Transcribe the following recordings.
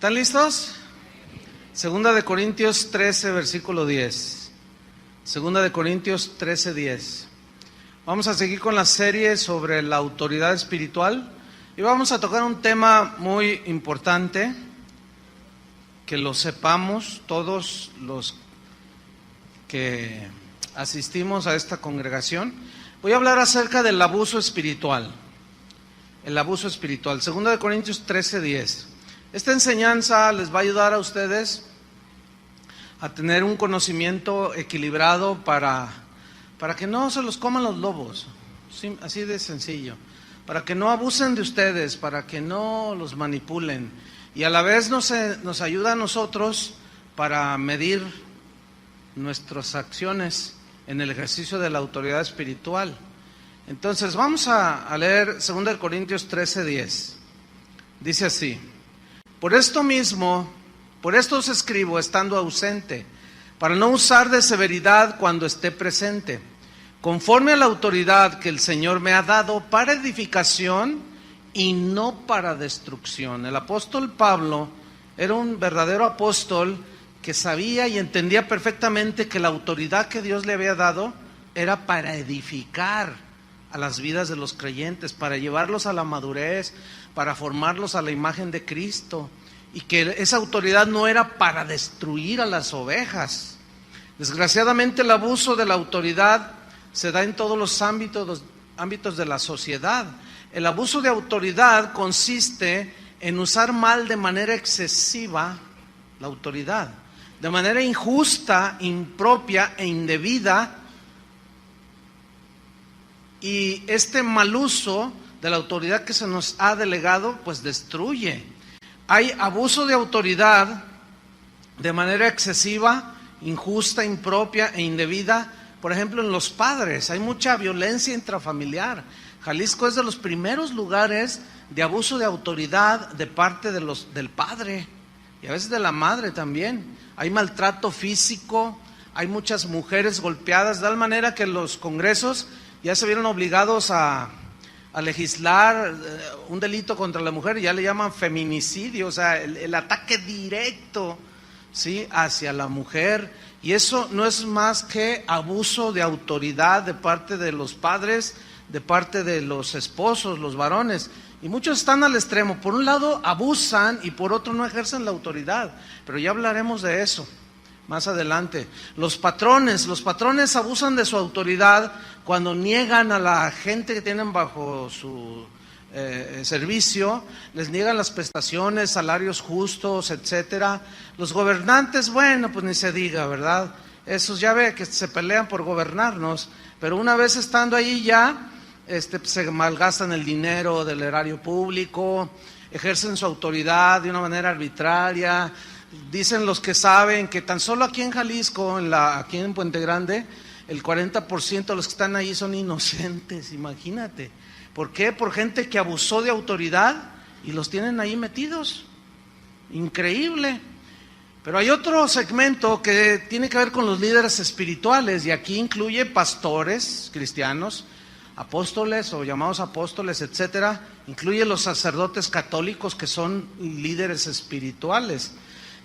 ¿Están listos? Segunda de Corintios 13, versículo 10. Segunda de Corintios 13, 10. Vamos a seguir con la serie sobre la autoridad espiritual y vamos a tocar un tema muy importante, que lo sepamos todos los que asistimos a esta congregación. Voy a hablar acerca del abuso espiritual. El abuso espiritual. Segunda de Corintios 13, 10. Esta enseñanza les va a ayudar a ustedes a tener un conocimiento equilibrado para que no se los coman los lobos, sí, así de sencillo, para que no abusen de ustedes, para que no los manipulen, y a la vez nos ayuda a nosotros para medir nuestras acciones en el ejercicio de la autoridad espiritual. Entonces vamos a leer 2 Corintios 13, 10. Dice así: por esto os escribo estando ausente, para no usar de severidad cuando esté presente, conforme a la autoridad que el Señor me ha dado para edificación y no para destrucción. El apóstol Pablo era un verdadero apóstol que sabía y entendía perfectamente que la autoridad que Dios le había dado era para edificar a las vidas de los creyentes, para llevarlos a la madurez, para formarlos a la imagen de Cristo, y que esa autoridad no era para destruir a las ovejas. Desgraciadamente el abuso de la autoridad se da en todos los ámbitos de la sociedad. El abuso de autoridad consiste en usar mal de manera excesiva la autoridad, de manera injusta, impropia e indebida. Y este mal uso de la autoridad que se nos ha delegado, pues destruye. Hay abuso de autoridad de manera excesiva, injusta, impropia e indebida. Por ejemplo, en los padres hay mucha violencia intrafamiliar. Jalisco es de los primeros lugares de abuso de autoridad de parte del padre y a veces de la madre también. Hay maltrato físico, hay muchas mujeres golpeadas, de tal manera que los congresos ya se vieron obligados a legislar un delito contra la mujer, ya le llaman feminicidio, o sea, el ataque directo, ¿sí?, hacia la mujer. Y eso no es más que abuso de autoridad de parte de los padres, de parte de los esposos, los varones. Y muchos están al extremo. Por un lado abusan y por otro no ejercen la autoridad. Pero ya hablaremos de eso más adelante. Los patrones abusan de su autoridad cuando niegan a la gente que tienen bajo su servicio, les niegan las prestaciones, salarios justos, etcétera. Los gobernantes, bueno, pues ni se diga, ¿verdad? Esos ya ve que se pelean por gobernarnos, pero una vez estando ahí ya, se malgastan el dinero del erario público, ejercen su autoridad de una manera arbitraria. Dicen los que saben que tan solo aquí en Jalisco, aquí en Puente Grande, el 40% de los que están ahí son inocentes, imagínate. ¿Por qué? Por gente que abusó de autoridad y los tienen ahí metidos. Increíble. Pero hay otro segmento que tiene que ver con los líderes espirituales, y aquí incluye pastores cristianos, apóstoles o llamados apóstoles, etcétera. Incluye los sacerdotes católicos, que son líderes espirituales.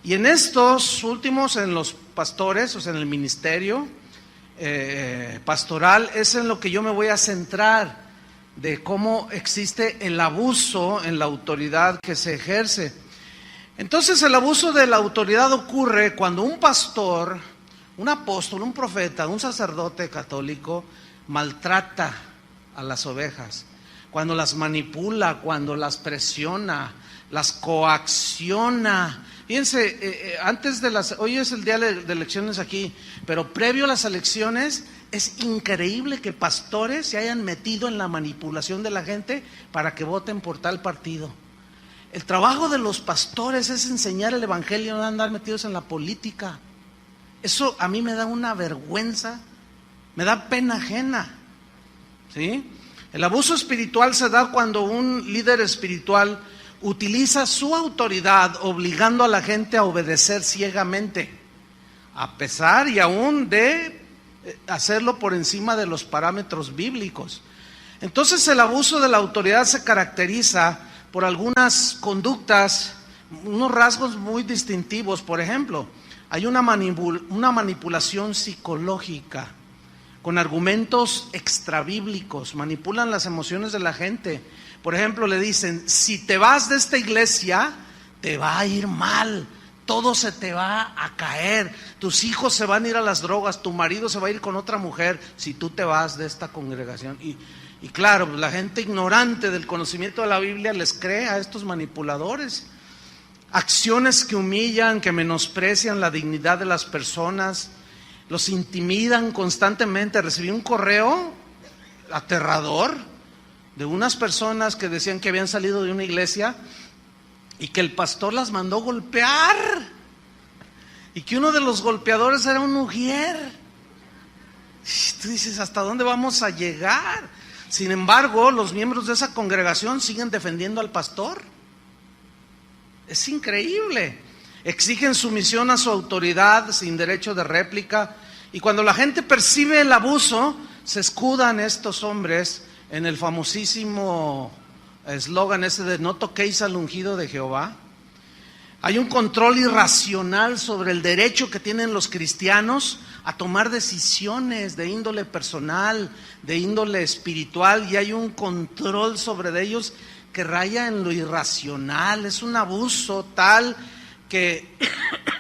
Y en estos últimos, en los pastores, o sea, en el ministerio pastoral, es en lo que yo me voy a centrar, de cómo existe el abuso en la autoridad que se ejerce. Entonces, el abuso de la autoridad ocurre cuando un pastor, un apóstol, un profeta, un sacerdote católico maltrata a las ovejas, cuando las manipula, cuando las presiona, las coacciona. Fíjense, hoy es el día de elecciones aquí, pero previo a las elecciones es increíble que pastores se hayan metido en la manipulación de la gente para que voten por tal partido. El trabajo de los pastores es enseñar el evangelio, no andar metidos en la política. Eso a mí me da una vergüenza, me da pena ajena, ¿sí? El abuso espiritual se da cuando un líder espiritual utiliza su autoridad obligando a la gente a obedecer ciegamente, a pesar y aún de hacerlo por encima de los parámetros bíblicos. Entonces el abuso de la autoridad se caracteriza por algunas conductas unos rasgos muy distintivos. Por ejemplo, hay una manipulación psicológica con argumentos extrabíblicos, manipulan las emociones de la gente. Por ejemplo, le dicen, si te vas de esta iglesia, te va a ir mal, todo se te va a caer, tus hijos se van a ir a las drogas, tu marido se va a ir con otra mujer, si tú te vas de esta congregación. Y claro, la gente ignorante del conocimiento de la Biblia les cree a estos manipuladores. Acciones que humillan, que menosprecian la dignidad de las personas, los intimidan constantemente. Recibí un correo aterrador de unas personas que decían que habían salido de una iglesia y que el pastor las mandó golpear, y que uno de los golpeadores era un ujier. Y tú dices, ¿hasta dónde vamos a llegar? Sin embargo, los miembros de esa congregación siguen defendiendo al pastor. Es increíble. Exigen sumisión a su autoridad sin derecho de réplica, y cuando la gente percibe el abuso, se escudan estos hombres en el famosísimo eslogan ese de no toquéis al ungido de Jehová. Hay un control irracional sobre el derecho que tienen los cristianos a tomar decisiones de índole personal, de índole espiritual, y hay un control sobre ellos que raya en lo irracional. Es un abuso tal que,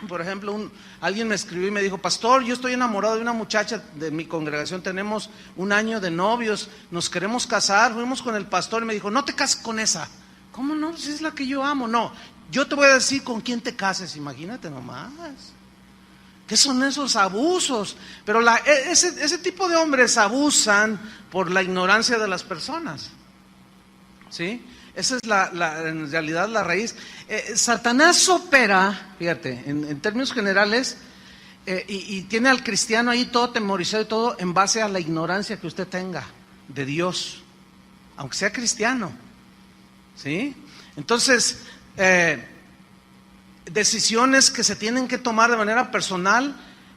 por ejemplo, alguien me escribió y me dijo, pastor, yo estoy enamorado de una muchacha de mi congregación, tenemos 1 año de novios, nos queremos casar, fuimos con el pastor y me dijo, no te cases con esa. ¿Cómo no? Si es la que yo amo. No, yo te voy a decir con quién te cases, imagínate nomás. ¿Qué son esos abusos? Pero ese tipo de hombres abusan por la ignorancia de las personas, ¿sí? Esa es en realidad la raíz. Satanás opera, fíjate, en términos generales, y tiene al cristiano ahí todo temorizado y todo en base a la ignorancia que usted tenga de Dios, aunque sea cristiano, ¿sí? Entonces, decisiones que se tienen que tomar de manera personal,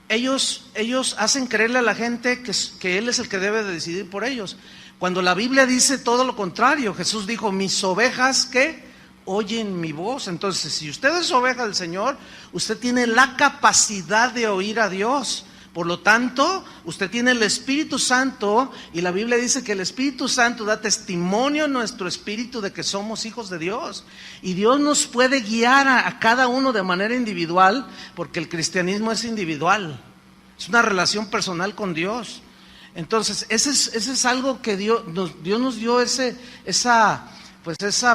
ellos hacen creerle a la gente que Él es el que debe de decidir por ellos, cuando la Biblia dice todo lo contrario. Jesús dijo, mis ovejas, ¿qué? Oyen mi voz. Entonces, si usted es oveja del Señor, usted tiene la capacidad de oír a Dios. Por lo tanto, usted tiene el Espíritu Santo, y la Biblia dice que el Espíritu Santo da testimonio a nuestro espíritu de que somos hijos de Dios. Y Dios nos puede guiar a cada uno de manera individual, porque el cristianismo es individual. Es una relación personal con Dios. Entonces, ese es algo que Dios nos dio, esa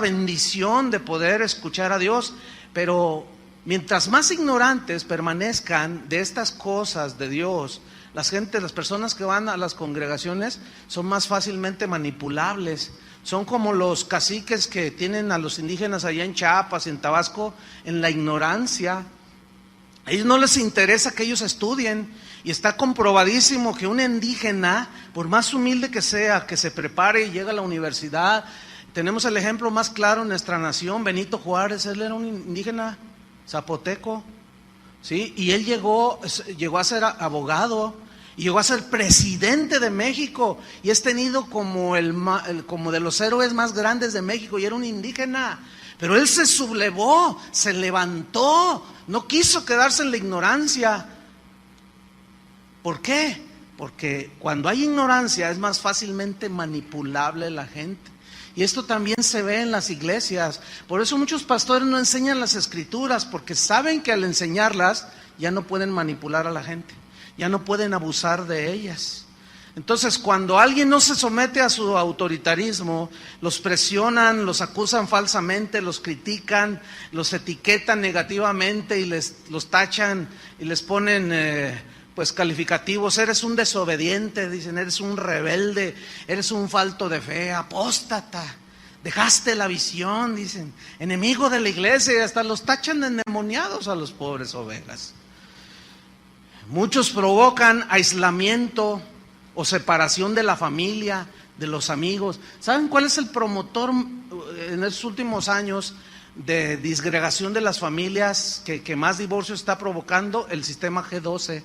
bendición de poder escuchar a Dios. Pero mientras más ignorantes permanezcan de estas cosas de Dios, las personas que van a las congregaciones son más fácilmente manipulables. Son como los caciques que tienen a los indígenas allá en Chiapas, en Tabasco, en la ignorancia. A ellos no les interesa que ellos estudien, y está comprobadísimo que un indígena, por más humilde que sea, que se prepare y llegue a la universidad. Tenemos el ejemplo más claro en nuestra nación, Benito Juárez. Él era un indígena zapoteco, ¿sí? Y él llegó a ser abogado, y llegó a ser presidente de México, y es tenido como como de los héroes más grandes de México, y era un indígena. Pero él se sublevó, se levantó, no quiso quedarse en la ignorancia. ¿Por qué? Porque cuando hay ignorancia es más fácilmente manipulable la gente. Y esto también se ve en las iglesias. Por eso muchos pastores no enseñan las escrituras, porque saben que al enseñarlas ya no pueden manipular a la gente, ya no pueden abusar de ellas. Entonces, cuando alguien no se somete a su autoritarismo, los presionan, los acusan falsamente, los critican, los etiquetan negativamente y los tachan y les ponen calificativos. Eres un desobediente, dicen, eres un rebelde, eres un falto de fe, apóstata, dejaste la visión, dicen, enemigo de la iglesia, y hasta los tachan de endemoniados a los pobres ovejas. Muchos provocan aislamiento o separación de la familia, de los amigos. ¿Saben cuál es el promotor en estos últimos años de disgregación de las familias que más divorcio está provocando? El sistema G12.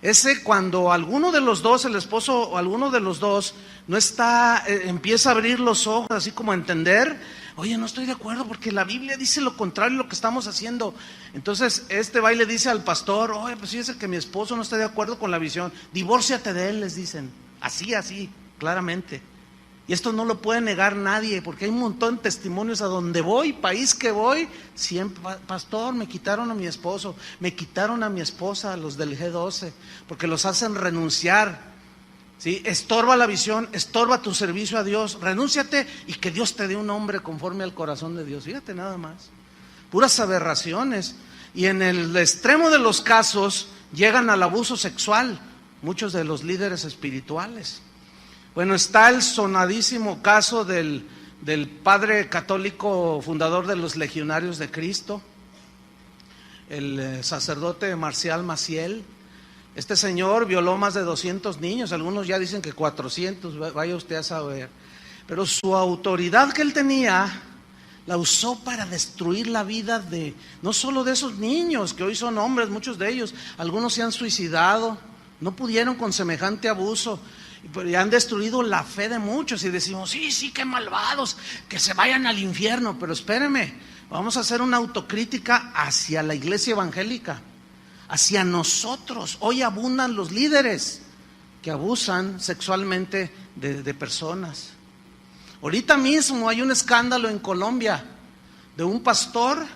Ese, cuando alguno de los dos, el esposo o alguno de los dos, no está, empieza a abrir los ojos, así como a entender, Oye, no estoy de acuerdo porque la Biblia dice lo contrario a lo que estamos haciendo. Entonces va y le dice al pastor: oye, pues fíjese que mi esposo no está de acuerdo con la visión, divórciate de él, les dicen. Así, claramente. Y esto no lo puede negar nadie, porque hay un montón de testimonios a donde voy, país que voy, siempre: pastor, me quitaron a mi esposo, me quitaron a mi esposa, los del G12, porque los hacen renunciar. ¿Sí? Estorba la visión, estorba tu servicio a Dios, renúnciate y que Dios te dé un hombre conforme al corazón de Dios. Fíjate nada más, puras aberraciones. Y en el extremo de los casos llegan al abuso sexual muchos de los líderes espirituales. Bueno, está el sonadísimo caso del padre católico fundador de los Legionarios de Cristo, el sacerdote Marcial Maciel. Este señor violó más de 200 niños, algunos ya dicen que 400, vaya usted a saber. Pero su autoridad que él tenía la usó para destruir la vida de, no solo de esos niños, que hoy son hombres, muchos de ellos, algunos se han suicidado, no pudieron con semejante abuso, y han destruido la fe de muchos. Y decimos: sí, qué malvados, que se vayan al infierno. Pero espéreme, vamos a hacer una autocrítica hacia la iglesia evangélica, hacia nosotros. Hoy abundan los líderes que abusan sexualmente de personas. Ahorita mismo hay un escándalo en Colombia de un pastor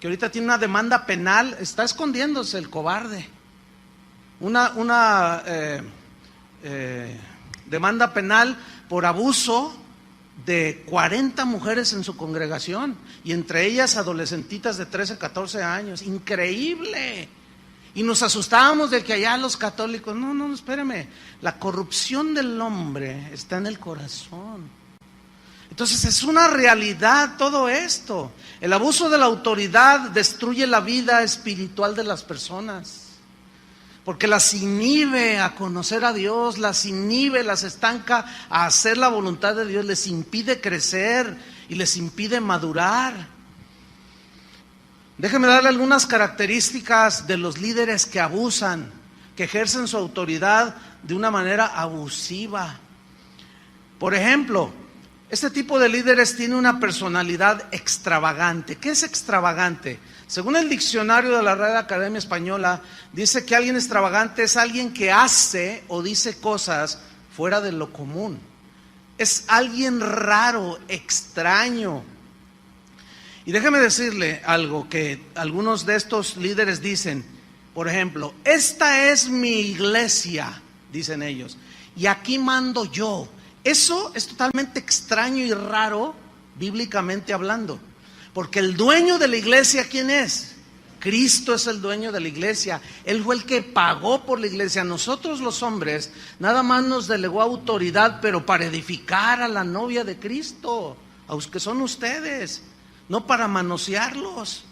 que ahorita tiene una demanda penal, está escondiéndose el cobarde. Una demanda penal por abuso de 40 mujeres en su congregación, y entre ellas adolescentitas de 13, 14 años. Increíble. Y nos asustábamos de que allá los católicos, no, espéreme, la corrupción del hombre está en el corazón. Entonces es una realidad todo esto. El abuso de la autoridad destruye la vida espiritual de las personas, porque las inhibe a conocer a Dios, las inhibe, las estanca a hacer la voluntad de Dios, les impide crecer y les impide madurar. Déjeme darle algunas características de los líderes que abusan, que ejercen su autoridad de una manera abusiva. Por ejemplo, este tipo de líderes tiene una personalidad extravagante. ¿Qué es extravagante? Según el diccionario de la Real Academia Española, dice que alguien extravagante es alguien que hace o dice cosas fuera de lo común. Es alguien raro, extraño. Y déjeme decirle algo que algunos de estos líderes dicen. Por ejemplo: esta es mi iglesia, dicen ellos, y aquí mando yo. Eso es totalmente extraño y raro, bíblicamente hablando, porque el dueño de la iglesia, ¿quién es? Cristo es el dueño de la iglesia. Él fue el que pagó por la iglesia. Nosotros los hombres nada más nos delegó autoridad, pero para edificar a la novia de Cristo, a los que son ustedes, no para manosearlos.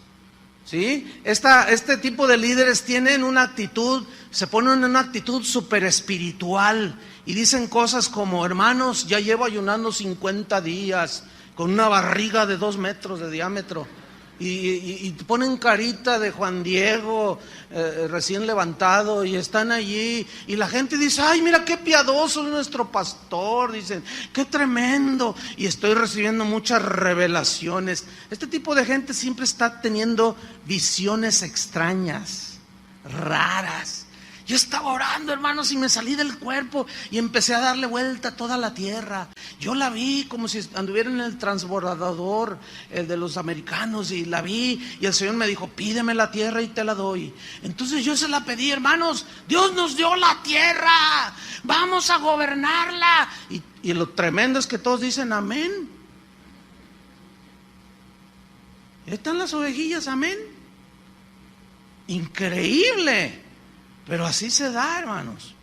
¿Sí? Este tipo de líderes tienen una actitud, se ponen en una actitud súper espiritual y dicen cosas como: hermanos, ya llevo ayunando 50 días con una barriga de 2 metros de diámetro. Y ponen carita de Juan Diego recién levantado, y están allí, y la gente dice: ay, mira qué piadoso es nuestro pastor, dicen, qué tremendo, y estoy recibiendo muchas revelaciones. Este tipo de gente siempre está teniendo visiones extrañas, raras. Yo estaba orando, hermanos, y me salí del cuerpo y empecé a darle vuelta a toda la tierra. Yo la vi como si anduviera en el transbordador, el de los americanos, y la vi, y el Señor me dijo: pídeme la tierra y te la doy. Entonces yo se la pedí, hermanos. Estamos, Dios nos dio la tierra, vamos a gobernarla. Y lo tremendo es que todos dicen amén. Ahí están las ovejillas, amén. Increíble. Pero así se da, hermanos.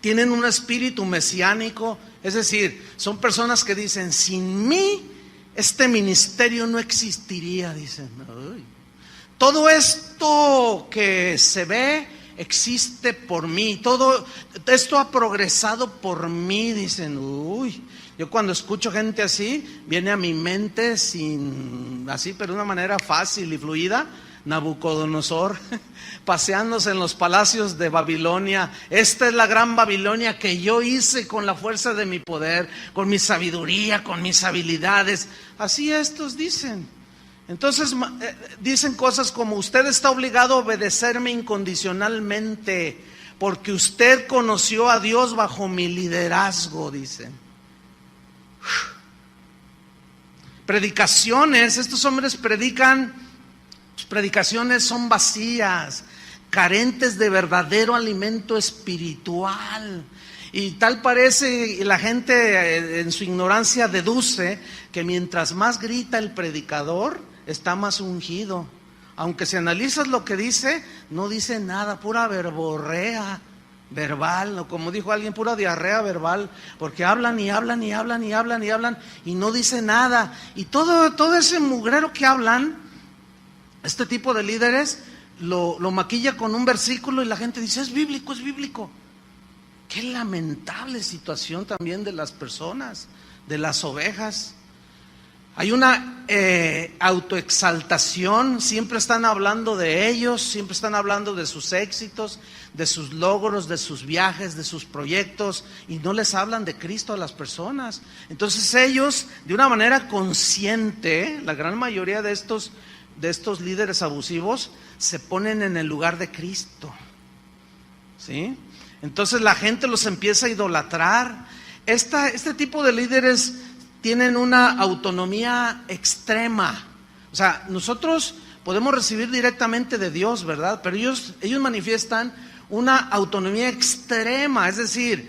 Tienen un espíritu mesiánico, es decir, son personas que dicen: sin mí este ministerio no existiría, dicen. Uy. Todo esto que se ve existe por mí, todo esto ha progresado por mí, dicen. Uy, yo cuando escucho gente así, viene a mi mente así, pero de una manera fácil y fluida, Nabucodonosor, paseándose en los palacios de Babilonia. Esta es la gran Babilonia que yo hice con la fuerza de mi poder, con mi sabiduría, con mis habilidades. Así estos dicen. Entonces dicen cosas como: usted está obligado a obedecerme incondicionalmente porque usted conoció a Dios bajo mi liderazgo, dicen. Predicaciones, estos hombres predican, sus predicaciones son vacías, carentes de verdadero alimento espiritual. Y tal parece, y la gente en su ignorancia deduce que mientras más grita el predicador, está más ungido. Aunque si analizas lo que dice, no dice nada, pura verborrea verbal, o como dijo alguien, pura diarrea verbal, porque hablan y hablan y hablan y hablan y hablan y no dice nada. Y todo ese mugrero que hablan, este tipo de líderes, lo maquilla con un versículo y la gente dice: es bíblico, es bíblico. Qué lamentable situación también de las personas, de las ovejas. Hay una autoexaltación, siempre están hablando de ellos, siempre están hablando de sus éxitos, de sus logros, de sus viajes, de sus proyectos, y no les hablan de Cristo a las personas. Entonces ellos, de una manera consciente, la gran mayoría de estos líderes abusivos, se ponen en el lugar de Cristo, ¿sí? Entonces la gente los empieza a idolatrar. Este tipo de líderes tienen una autonomía extrema. O sea, nosotros podemos recibir directamente de Dios, ¿verdad? Pero ellos manifiestan una autonomía extrema, es decir,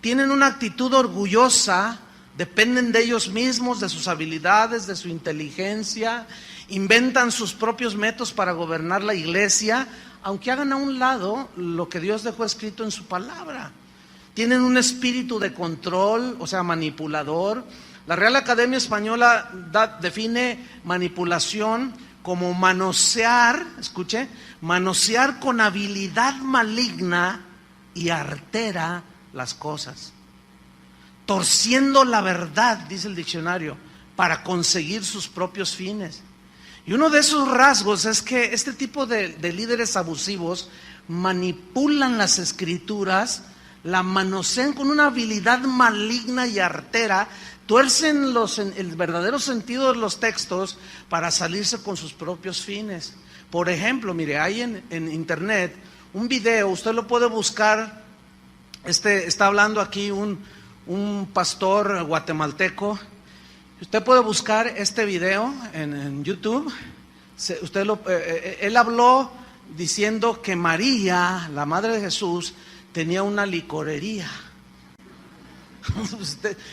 tienen una actitud orgullosa, dependen de ellos mismos, de sus habilidades, de su inteligencia, inventan sus propios métodos para gobernar la iglesia, aunque hagan a un lado lo que Dios dejó escrito en su palabra. Tienen un espíritu de control, o sea, manipulador. La Real Academia Española define manipulación como manosear, escuche, manosear con habilidad maligna y artera las cosas, torciendo la verdad, dice el diccionario, para conseguir sus propios fines. Y uno de esos rasgos es que este tipo de líderes abusivos manipulan las escrituras, la manosean con una habilidad maligna y artera, tuercen el verdadero sentido de los textos para salirse con sus propios fines. Por ejemplo, mire, hay en internet un video, usted lo puede buscar. Está hablando aquí un pastor guatemalteco. Usted puede buscar este video en YouTube. Él habló diciendo que María, la madre de Jesús, tenía una licorería.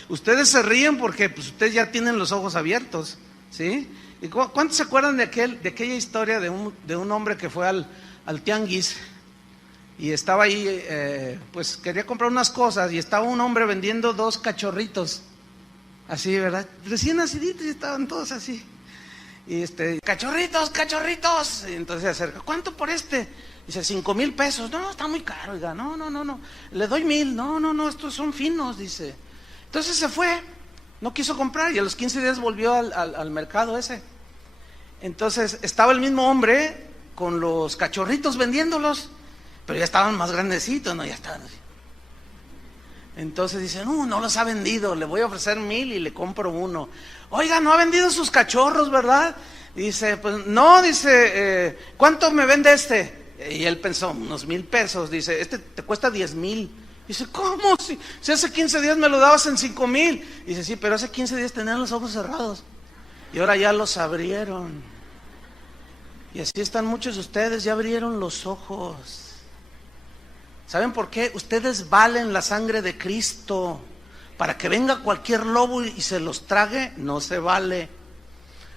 Ustedes se ríen porque pues, ustedes ya tienen los ojos abiertos, ¿sí? ¿Y cuántos se acuerdan de aquella historia de un hombre que fue al tianguis y estaba ahí, pues quería comprar unas cosas y estaba un hombre vendiendo 2 cachorritos, así, ¿verdad? Recién naciditos y estaban todos así. Y cachorritos. Y entonces se acerca: ¿cuánto por este? Dice: 5,000 pesos. No, está muy caro, oiga. No. Le doy 1,000. No, estos son finos, dice. Entonces se fue, no quiso comprar y a los 15 días volvió al mercado ese. Entonces estaba el mismo hombre con los cachorritos vendiéndolos, pero ya estaban más grandecitos, ¿no? Ya estaban así. Entonces dice: no los ha vendido, le voy a ofrecer 1,000 y le compro uno. Oiga, no ha vendido sus cachorros, ¿verdad? Dice: pues no, dice, ¿cuánto me vende este? Y él pensó: unos 1,000 pesos. Dice: este te cuesta 10,000. Dice: ¿cómo? Si hace 15 días me lo dabas en 5,000. Dice: sí, pero hace 15 días tenían los ojos cerrados y ahora ya los abrieron. Y así están muchos de ustedes, ya abrieron los ojos. ¿Saben por qué? Ustedes valen la sangre de Cristo. Para que venga cualquier lobo y se los trague, no se vale.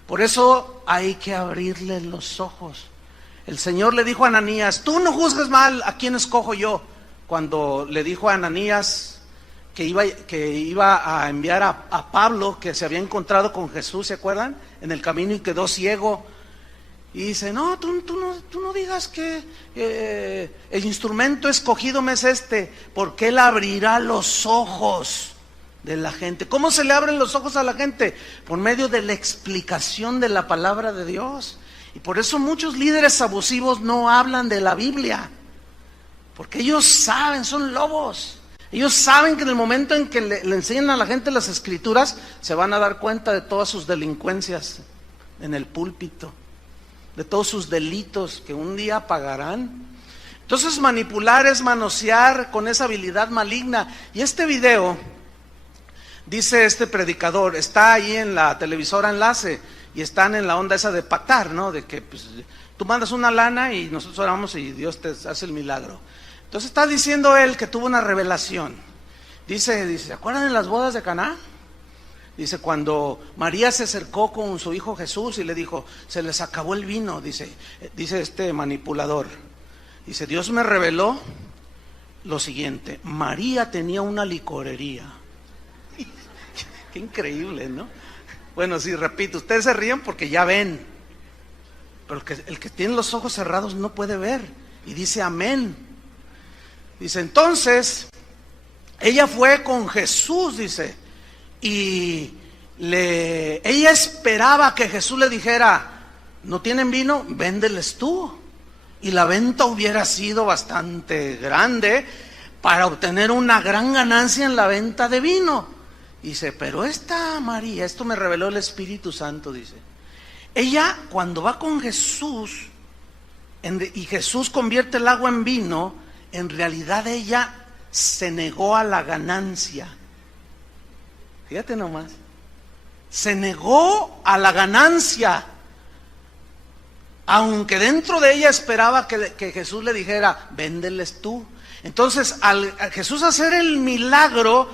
Por eso hay que abrirle los ojos. El Señor le dijo a Ananías: tú no juzgues mal, ¿a quién escojo yo? Cuando le dijo a Ananías que iba a enviar a Pablo, que se había encontrado con Jesús, ¿se acuerdan? En el camino y quedó ciego. Y dice: no, tú no digas que el instrumento escogido me es porque Él abrirá los ojos de la gente. ¿Cómo se le abren los ojos a la gente? Por medio de la explicación de la palabra de Dios. Y por eso muchos líderes abusivos no hablan de la Biblia, porque ellos saben, son lobos. Ellos saben que en el momento en que le enseñan a la gente las escrituras, se van a dar cuenta de todas sus delincuencias en el púlpito, de todos sus delitos que un día pagarán. Entonces manipular es manosear con esa habilidad maligna. Y este video, dice este predicador, está ahí en la televisora Enlace, y están en la onda esa de patar, ¿no? De que pues, tú mandas una lana y nosotros oramos y Dios te hace el milagro. Entonces está diciendo él que tuvo una revelación. Dice, ¿se acuerdan de las bodas de Caná? Dice, cuando María se acercó con su hijo Jesús y le dijo, se les acabó el vino, dice este manipulador. Dice, Dios me reveló lo siguiente: María tenía una licorería. Qué increíble, ¿no? Bueno, sí, repito, ustedes se ríen porque ya ven, pero el que tiene los ojos cerrados no puede ver. Y dice amén. Dice, entonces, ella fue con Jesús, dice, y ella esperaba que Jesús le dijera, ¿no tienen vino? Véndeles tú. Y la venta hubiera sido bastante grande para obtener una gran ganancia en la venta de vino. Dice, pero esta María, esto me reveló el Espíritu Santo, dice, ella cuando va con Jesús y Jesús convierte el agua en vino, en realidad ella se negó a la ganancia. Fíjate nomás, se negó a la ganancia, aunque dentro de ella esperaba que Jesús le dijera, véndeles tú. Entonces al Jesús hacer el milagro,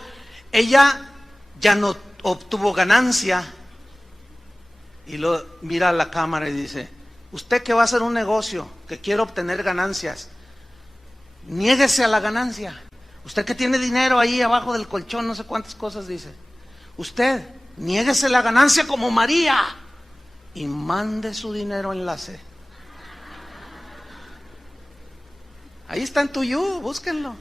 ella ya no obtuvo ganancia. Y lo mira a la cámara y dice, usted que va a hacer un negocio, que quiere obtener ganancias, niéguese a la ganancia. Usted que tiene dinero ahí abajo del colchón, no sé cuántas cosas dice, usted niéguese la ganancia como María y mande su dinero Enlace. Ahí está en Tuyú, búsquenlo.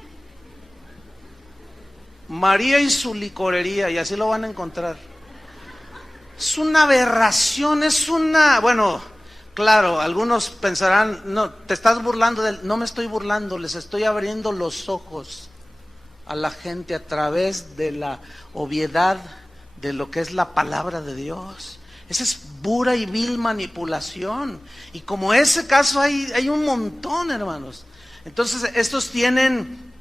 María y su licorería, y así lo van a encontrar. Es una aberración, bueno, claro, algunos pensarán, no, te estás burlando de él. No me estoy burlando, les estoy abriendo los ojos a la gente a través de la obviedad de lo que es la palabra de Dios. Esa es pura y vil manipulación. Y como ese caso hay un montón, hermanos. Entonces estos tienen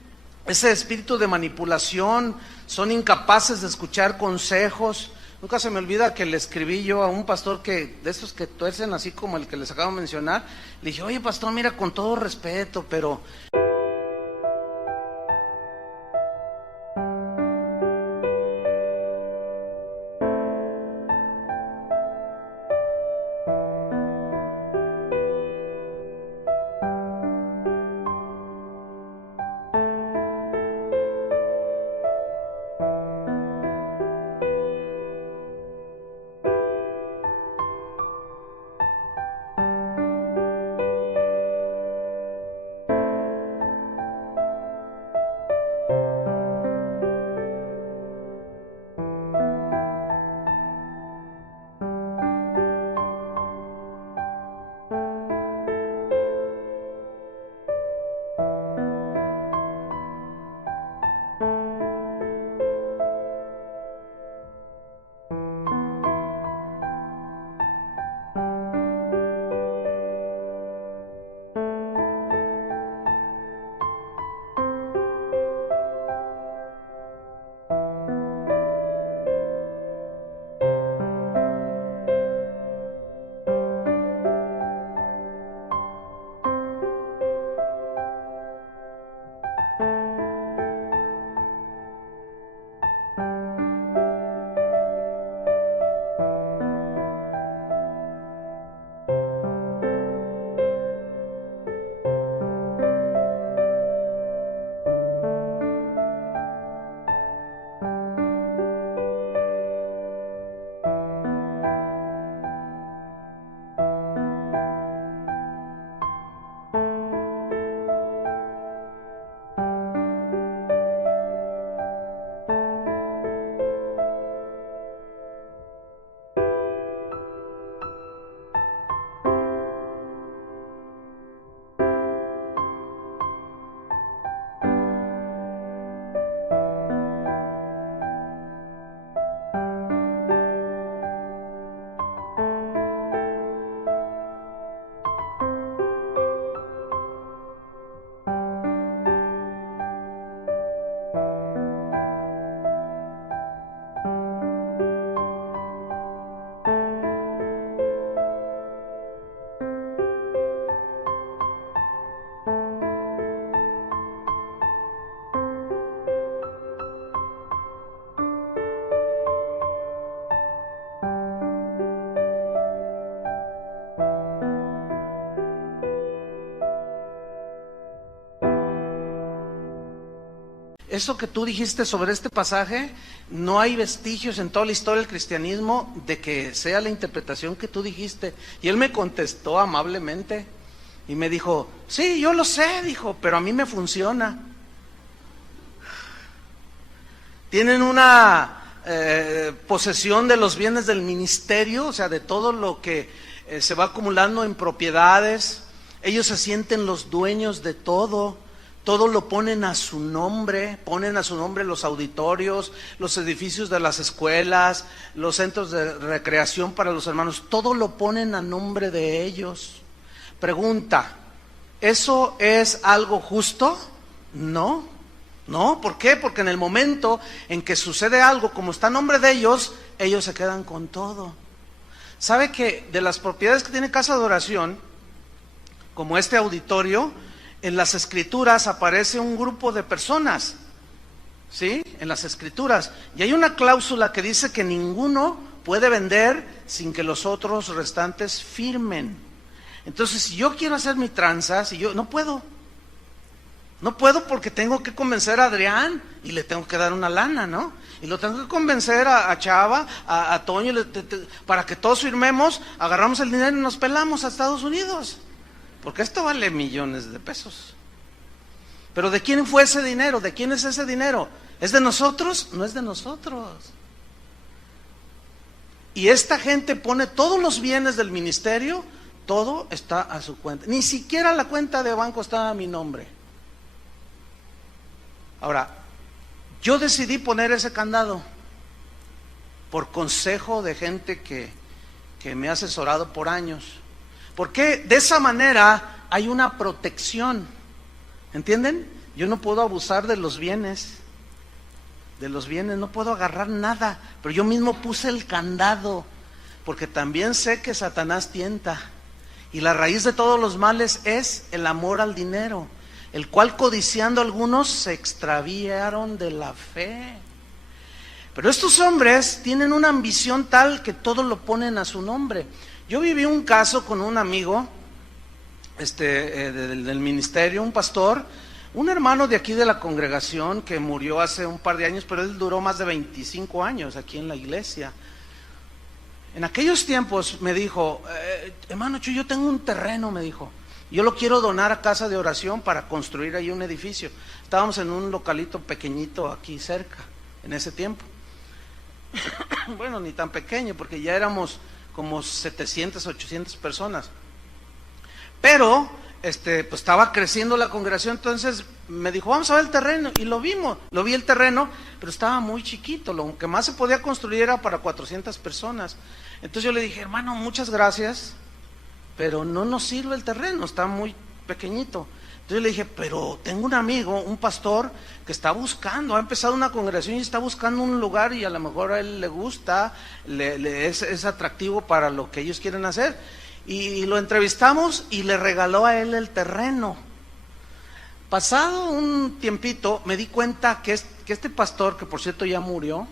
ese espíritu de manipulación, son incapaces de escuchar consejos. Nunca se me olvida que le escribí yo a un pastor de esos que tuercen así como el que les acabo de mencionar. Le dije, oye pastor, mira, con todo respeto, pero eso que tú dijiste sobre este pasaje, no hay vestigios en toda la historia del cristianismo de que sea la interpretación que tú dijiste. Y él me contestó amablemente y me dijo, sí, yo lo sé, dijo, pero a mí me funciona. Tienen una posesión de los bienes del ministerio, o sea, de todo lo que se va acumulando en propiedades. Ellos se sienten los dueños de todo. Todo lo ponen a su nombre, ponen a su nombre los auditorios, los edificios de las escuelas, los centros de recreación para los hermanos, todo lo ponen a nombre de ellos. Pregunta, ¿eso es algo justo? No, no, ¿por qué? Porque en el momento en que sucede algo, como está a nombre de ellos, ellos se quedan con todo. ¿Sabe que de las propiedades que tiene Casa de Oración, como este auditorio, en las escrituras aparece un grupo de personas, ¿sí? En las escrituras. Y hay una cláusula que dice que ninguno puede vender sin que los otros restantes firmen. Entonces, si yo quiero hacer mi tranza, no puedo porque tengo que convencer a Adrián y le tengo que dar una lana, ¿no? Y lo tengo que convencer a Chava, a Toño, para que todos firmemos, agarramos el dinero y nos pelamos a Estados Unidos. Porque esto vale millones de pesos. Pero ¿de quién fue ese dinero? ¿De quién es ese dinero? ¿Es de nosotros? No es de nosotros. Y esta gente pone todos los bienes del ministerio, todo está a su cuenta. Ni siquiera la cuenta de banco está a mi nombre. Ahora, yo decidí poner ese candado por consejo de gente que me ha asesorado por años. Porque de esa manera hay una protección, ¿entienden? Yo no puedo abusar de los bienes, no puedo agarrar nada, pero yo mismo puse el candado, porque también sé que Satanás tienta, y la raíz de todos los males es el amor al dinero, el cual codiciando algunos se extraviaron de la fe. Pero estos hombres tienen una ambición tal que todo lo ponen a su nombre. Yo viví un caso con un amigo del ministerio, un pastor, un hermano de aquí de la congregación que murió hace un par de años, pero él duró más de 25 años aquí en la iglesia. En aquellos tiempos me dijo, hermano, yo tengo un terreno, me dijo, yo lo quiero donar a Casa de Oración para construir ahí un edificio. Estábamos en un localito pequeñito aquí cerca, en ese tiempo. Bueno, ni tan pequeño, porque ya éramos como 700, 800 personas. Pero, pues estaba creciendo la congregación, entonces me dijo, vamos a ver el terreno, y lo vi el terreno, pero estaba muy chiquito, lo que más se podía construir era para 400 personas. Entonces yo le dije, hermano, muchas gracias, pero no nos sirve el terreno, está muy pequeñito. Entonces le dije, pero tengo un amigo, un pastor, que está buscando, ha empezado una congregación y está buscando un lugar y a lo mejor a él le gusta, es atractivo para lo que ellos quieren hacer. Y lo entrevistamos y le regaló a él el terreno. Pasado un tiempito me di cuenta que este pastor, que por cierto ya murió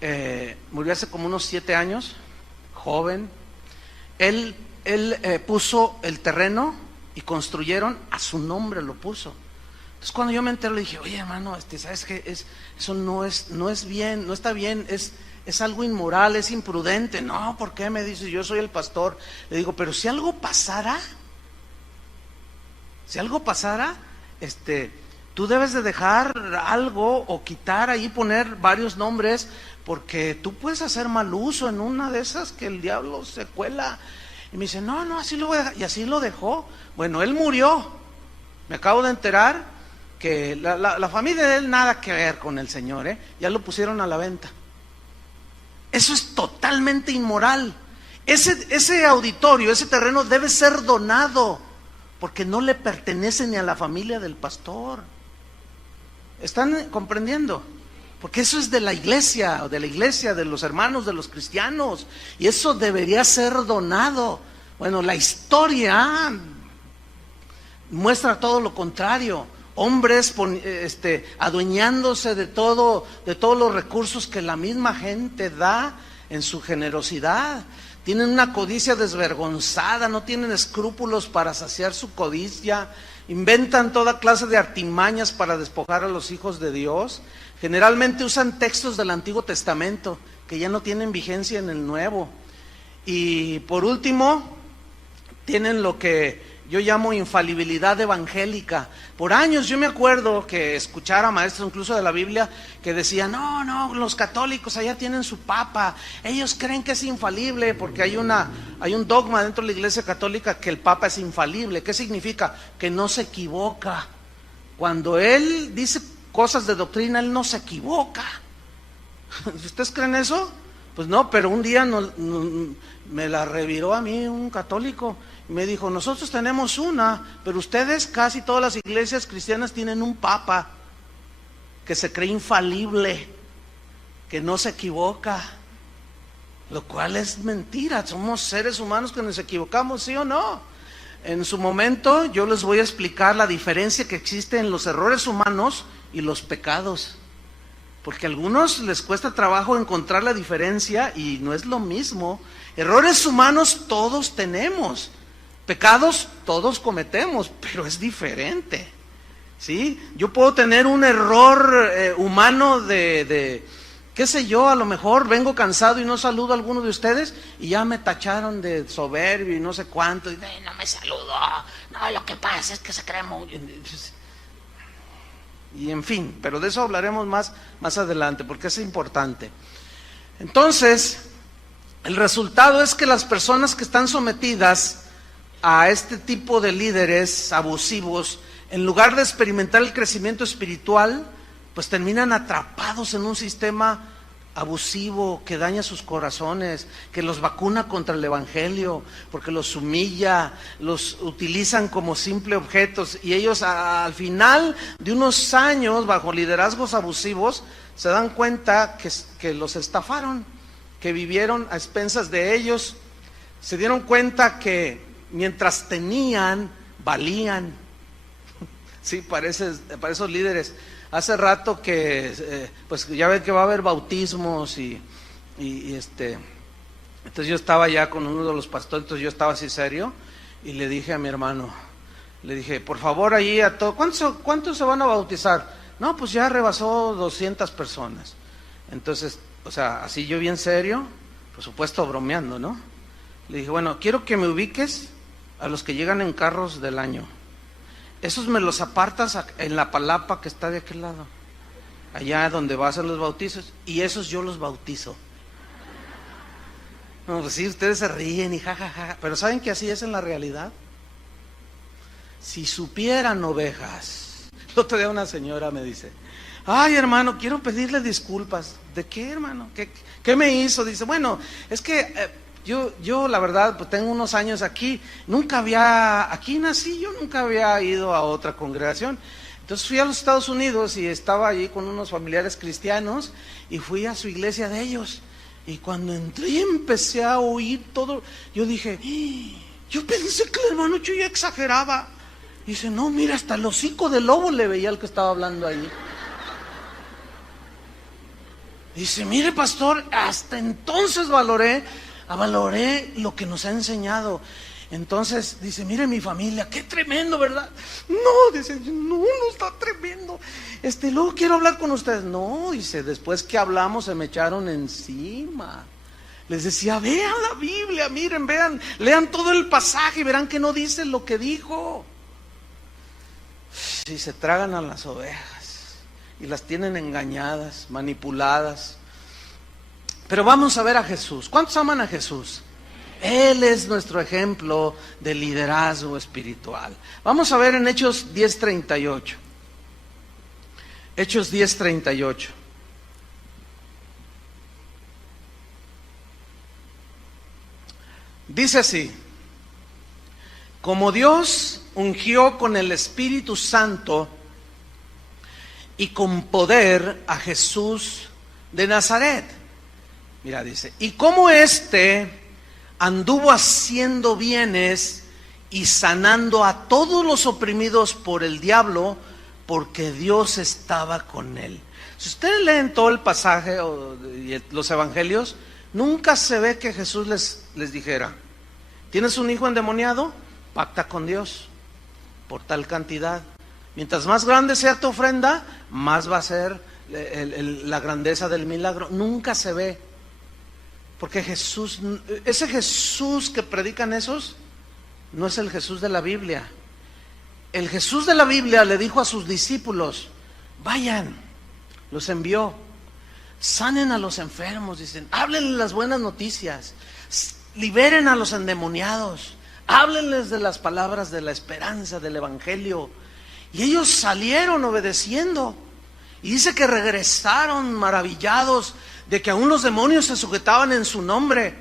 hace como unos 7 años, joven, él puso el terreno y construyeron a su nombre, lo puso. Entonces cuando yo me enteré le dije, oye hermano, ¿sabes qué? Eso no es bien, no está bien, es algo inmoral, es imprudente. No, ¿por qué? Me dice, yo soy el pastor. Le digo, pero si algo pasara, tú debes de dejar algo o quitar ahí, poner varios nombres, porque tú puedes hacer mal uso en una de esas que el diablo se cuela. Y me dice, no, así lo voy a dejar. Y así lo dejó. Bueno, él murió. Me acabo de enterar que la familia de él nada que ver con el Señor, ya lo pusieron a la venta. Eso es totalmente inmoral. Ese auditorio, ese terreno debe ser donado, porque no le pertenece ni a la familia del pastor. ¿Están comprendiendo? Porque eso es de la iglesia, de los hermanos, de los cristianos, y eso debería ser donado. Bueno, la historia muestra todo lo contrario. Hombres adueñándose de todos los recursos que la misma gente da en su generosidad. tienen una codicia desvergonzada, no tienen escrúpulos para saciar su codicia, inventan toda clase de artimañas para despojar a los hijos de Dios. Generalmente usan textos del Antiguo Testamento que ya no tienen vigencia en el Nuevo. Y por último, tienen lo que yo llamo infalibilidad evangélica. Por años yo me acuerdo que escuchar a maestros incluso de la Biblia que decían, no, los católicos allá tienen su papa, ellos creen que es infalible porque hay un dogma dentro de la Iglesia Católica que el papa es infalible. ¿Qué significa? Que no se equivoca. Cuando él dice cosas de doctrina, él no se equivoca. ¿Ustedes creen eso? Pues no, pero un día me la reviró a mí un católico y me dijo, nosotros tenemos una, pero ustedes, casi todas las iglesias cristianas tienen un papa que se cree infalible, que no se equivoca, lo cual es mentira. Somos seres humanos que nos equivocamos, ¿sí o no? En su momento yo les voy a explicar la diferencia que existe en los errores humanos y los pecados, porque a algunos les cuesta trabajo encontrar la diferencia y no es lo mismo. Errores humanos todos tenemos, pecados todos cometemos, pero es diferente, ¿sí? Yo puedo tener un error humano de qué sé yo, a lo mejor vengo cansado y no saludo a alguno de ustedes y ya me tacharon de soberbio y no sé cuánto, y no me saludó, no, lo que pasa es que se cree muy... Y en fin, pero de eso hablaremos más adelante, porque es importante. Entonces, el resultado es que las personas que están sometidas a este tipo de líderes abusivos, en lugar de experimentar el crecimiento espiritual, pues terminan atrapados en un sistema abusivo que daña sus corazones, que los vacuna contra el evangelio, porque los humilla, los utilizan como simple objetos, y ellos al final de unos años bajo liderazgos abusivos se dan cuenta que los estafaron, que vivieron a expensas de ellos, se dieron cuenta que mientras tenían, valían. Sí, para esos líderes. Hace rato que, pues ya ven que va a haber bautismos y entonces yo estaba ya con uno de los pastores, entonces yo estaba así serio y le dije a mi hermano, le dije, por favor allí a todos, ¿cuántos se van a bautizar? No, pues ya rebasó 200 personas. Entonces, o sea, así yo bien serio, por supuesto bromeando, ¿no? Le dije, bueno, quiero que me ubiques a los que llegan en carros del año. Esos me los apartas en la palapa que está de aquel lado, allá donde va a hacer los bautizos, y esos yo los bautizo. No, pues sí, ustedes se ríen y jajaja, pero ¿saben que así es en la realidad? Si supieran, ovejas. El otro día una señora me dice, ay hermano, quiero pedirle disculpas. ¿De qué, hermano? ¿Qué me hizo? Dice, bueno, es que... Yo la verdad, pues tengo unos años aquí, aquí nací, yo nunca había ido a otra congregación. Entonces fui a los Estados Unidos y estaba allí con unos familiares cristianos y fui a su iglesia de ellos. Y cuando entré y empecé a oír todo, yo dije, yo pensé que el hermano Chuy exageraba. Y dice, no, mira, hasta el hocico de lobo le veía al que estaba hablando ahí. Dice, mire pastor, hasta entonces valoré lo que nos ha enseñado. Entonces dice, mire mi familia, qué tremendo, ¿verdad? No, dice, no está tremendo. Luego quiero hablar con ustedes. No, dice, después que hablamos se me echaron encima. Les decía, vean la Biblia, miren, vean, lean todo el pasaje y verán que no dice lo que dijo. Y se tragan a las ovejas y las tienen engañadas, manipuladas. Pero vamos a ver a Jesús. ¿Cuántos aman a Jesús? Él es nuestro ejemplo de liderazgo espiritual. Vamos a ver en Hechos 10:38. Hechos 10:38. Dice así: como Dios ungió con el Espíritu Santo y con poder a Jesús de Nazaret. Mira, dice, y como anduvo haciendo bienes y sanando a todos los oprimidos por el diablo, porque Dios estaba con él. Si ustedes leen todo el pasaje y los evangelios, nunca se ve que Jesús les les dijera: ¿tienes un hijo endemoniado? Pacta con Dios por tal cantidad. Mientras más grande sea tu ofrenda, más va a ser la grandeza del milagro. Nunca se ve, porque Jesús, ese Jesús que predican esos, no es el Jesús de la Biblia. El Jesús de la Biblia le dijo a sus discípulos: vayan, los envió, sanen a los enfermos, dicen, háblenles las buenas noticias, liberen a los endemoniados, háblenles de las palabras de la esperanza, del evangelio. Y ellos salieron obedeciendo, y dice que regresaron maravillados de que aún los demonios se sujetaban en su nombre.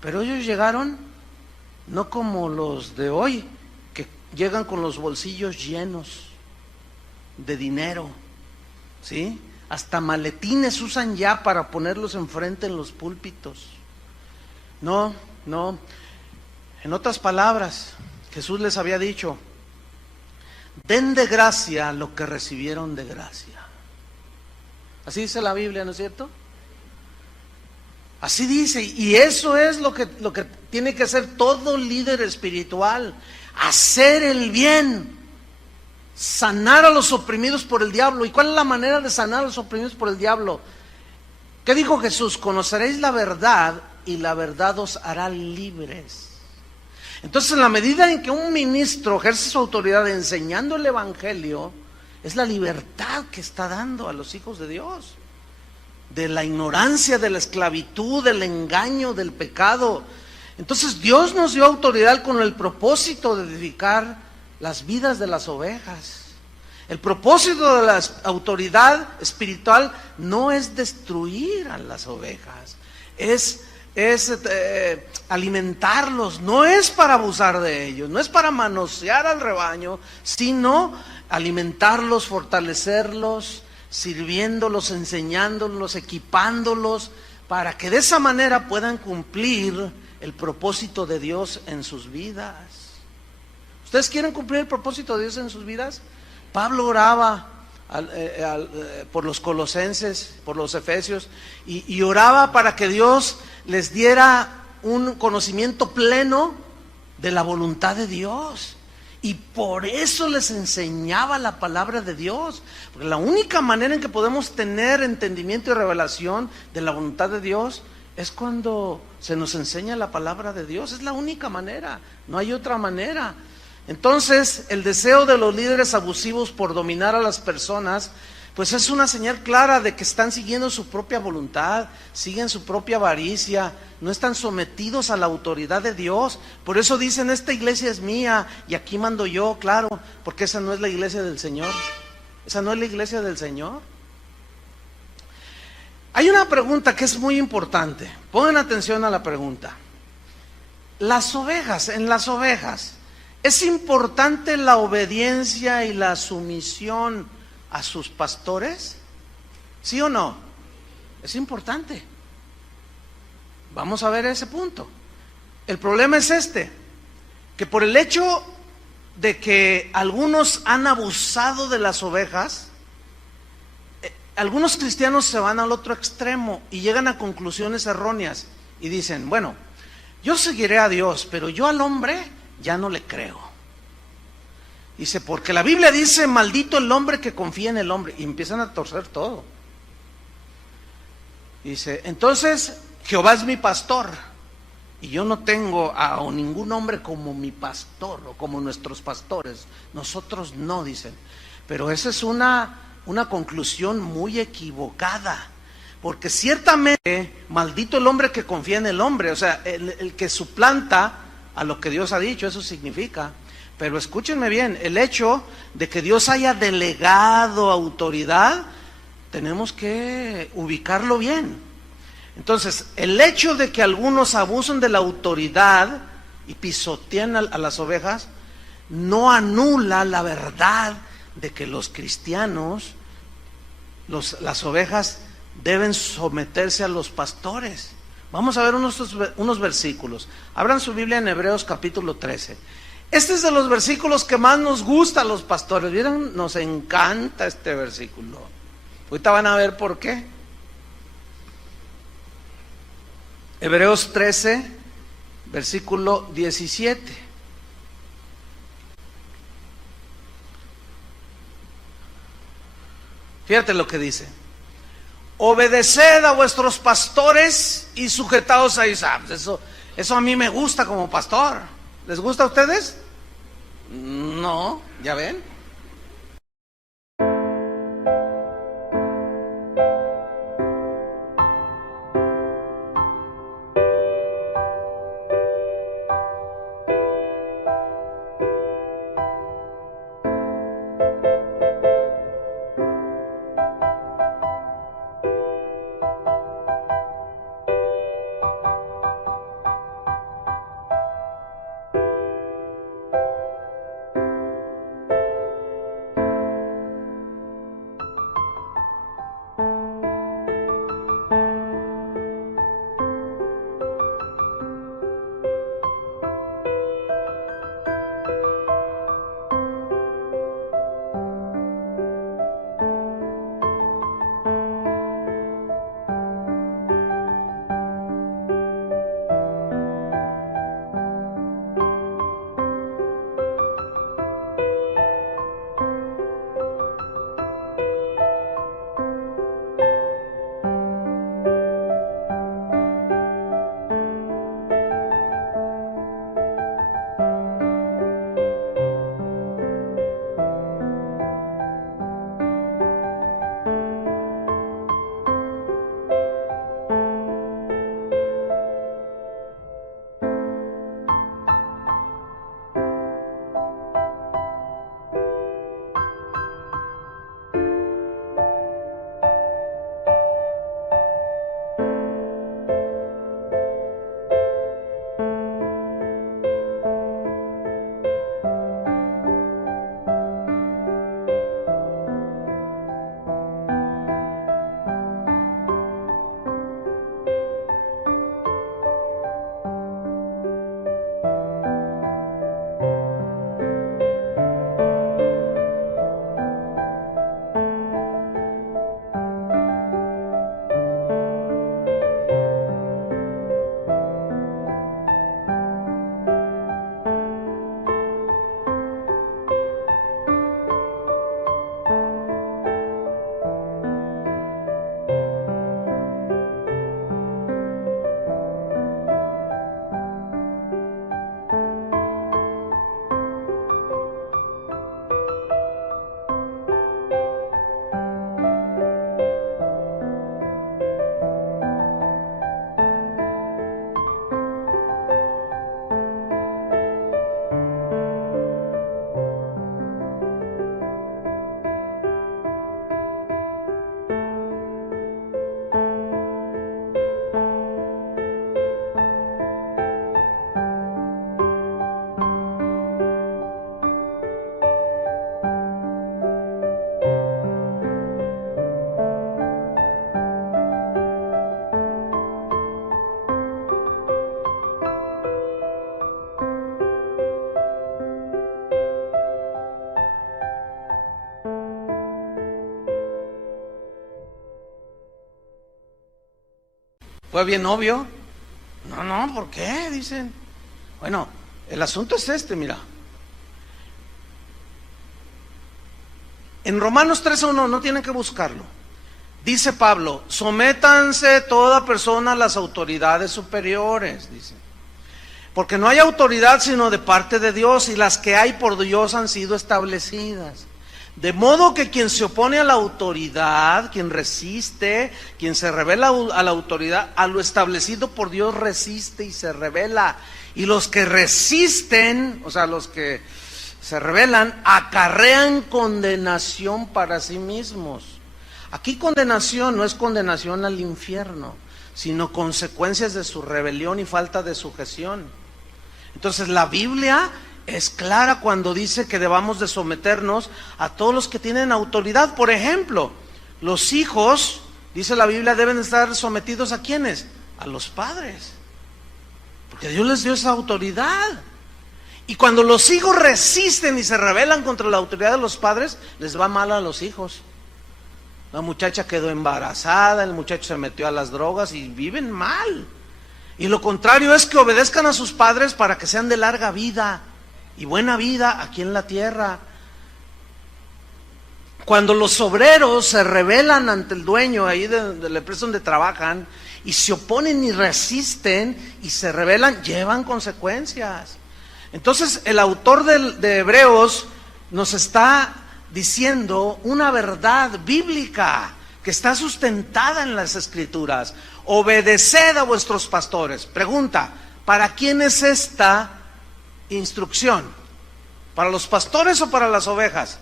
Pero ellos llegaron no como los de hoy, que llegan con los bolsillos llenos de dinero, ¿sí? Hasta maletines usan ya para ponerlos enfrente en los púlpitos. No. En otras palabras, Jesús les había dicho: den de gracia lo que recibieron de gracia. Así dice la Biblia, ¿no es cierto? Así dice, y eso es lo que tiene que hacer todo líder espiritual: hacer el bien, sanar a los oprimidos por el diablo. ¿Y cuál es la manera de sanar a los oprimidos por el diablo? ¿Qué dijo Jesús? Conoceréis la verdad y la verdad os hará libres. Entonces, en la medida en que un ministro ejerce su autoridad enseñando el evangelio, es la libertad que está dando a los hijos de Dios de la ignorancia, de la esclavitud, del engaño, del pecado. Entonces Dios nos dio autoridad con el propósito de edificar las vidas de las ovejas. El propósito de la autoridad espiritual no es destruir a las ovejas, es alimentarlos. No es para abusar de ellos, no es para manosear al rebaño, sino alimentarlos, fortalecerlos, sirviéndolos, enseñándolos, equipándolos, para que de esa manera puedan cumplir el propósito de Dios en sus vidas. ¿Ustedes quieren cumplir el propósito de Dios en sus vidas? Pablo oraba por los colosenses, por los efesios, y oraba para que Dios les diera un conocimiento pleno de la voluntad de Dios. Y por eso les enseñaba la palabra de Dios, porque la única manera en que podemos tener entendimiento y revelación de la voluntad de Dios es cuando se nos enseña la palabra de Dios. Es la única manera, no hay otra manera. Entonces, el deseo de los líderes abusivos por dominar a las personas, pues es una señal clara de que están siguiendo su propia voluntad, siguen su propia avaricia, no están sometidos a la autoridad de Dios. Por eso dicen: esta iglesia es mía y aquí mando yo. Claro, porque esa no es la iglesia del Señor. Esa no es la iglesia del Señor. Hay una pregunta que es muy importante. Pongan atención a la pregunta. Las ovejas, en las ovejas, ¿es importante la obediencia y la sumisión a sus pastores? ¿Sí o no? Es importante. Vamos a ver ese punto. El problema es que por el hecho de que algunos han abusado de las ovejas, algunos cristianos se van al otro extremo y llegan a conclusiones erróneas y dicen: bueno, yo seguiré a Dios, pero yo al hombre ya no le creo. Dice, porque la Biblia dice: maldito el hombre que confía en el hombre. Y empiezan a torcer todo. Dice, entonces Jehová es mi pastor, y yo no tengo a ningún hombre como mi pastor o como nuestros pastores. Nosotros no, dicen. Pero esa es una conclusión muy equivocada. Porque ciertamente, maldito el hombre que confía en el hombre. O sea, el que suplanta a lo que Dios ha dicho, eso significa. Pero escúchenme bien, el hecho de que Dios haya delegado autoridad, tenemos que ubicarlo bien. Entonces, el hecho de que algunos abusen de la autoridad y pisotean a las ovejas, no anula la verdad de que los cristianos, las ovejas, deben someterse a los pastores. Vamos a ver unos versículos. Abran su Biblia en Hebreos capítulo 13. Este es de los versículos que más nos gusta a los pastores. ¿Vieron? Nos encanta este versículo. Ahorita van a ver por qué. Hebreos 13, versículo 17. Fíjate lo que dice: obedeced a vuestros pastores y sujetaos a ellos. Eso a mí me gusta como pastor. ¿Les gusta a ustedes? No, ¿ya ven? ¿Fue bien obvio? No, ¿por qué? Dicen. Bueno, el asunto es este, mira. En Romanos 3:1, no tienen que buscarlo. Dice Pablo: sométanse toda persona a las autoridades superiores, dice. Porque no hay autoridad sino de parte de Dios, y las que hay por Dios han sido establecidas. De modo que quien se opone a la autoridad, quien resiste, quien se revela a la autoridad, a lo establecido por Dios resiste y se revela. Y los que resisten, o sea, los que se rebelan, acarrean condenación para sí mismos. Aquí condenación no es condenación al infierno, sino consecuencias de su rebelión y falta de sujeción. Entonces la Biblia es clara cuando dice que debamos de someternos a todos los que tienen autoridad. Por ejemplo, los hijos, dice la Biblia, deben estar sometidos ¿a quiénes? A los padres, porque Dios les dio esa autoridad. Y cuando los hijos resisten y se rebelan contra la autoridad de los padres, les va mal a los hijos. La muchacha quedó embarazada, el muchacho se metió a las drogas y viven mal. Y lo contrario es que obedezcan a sus padres para que sean de larga vida y buena vida aquí en la tierra. Cuando los obreros se rebelan ante el dueño ahí de la empresa donde trabajan y se oponen y resisten y se rebelan, llevan consecuencias. Entonces el autor de Hebreos nos está diciendo una verdad bíblica que está sustentada en las Escrituras. Obedeced a vuestros pastores. Pregunta, ¿para quién es esta instrucción? ¿Para los pastores o para las ovejas?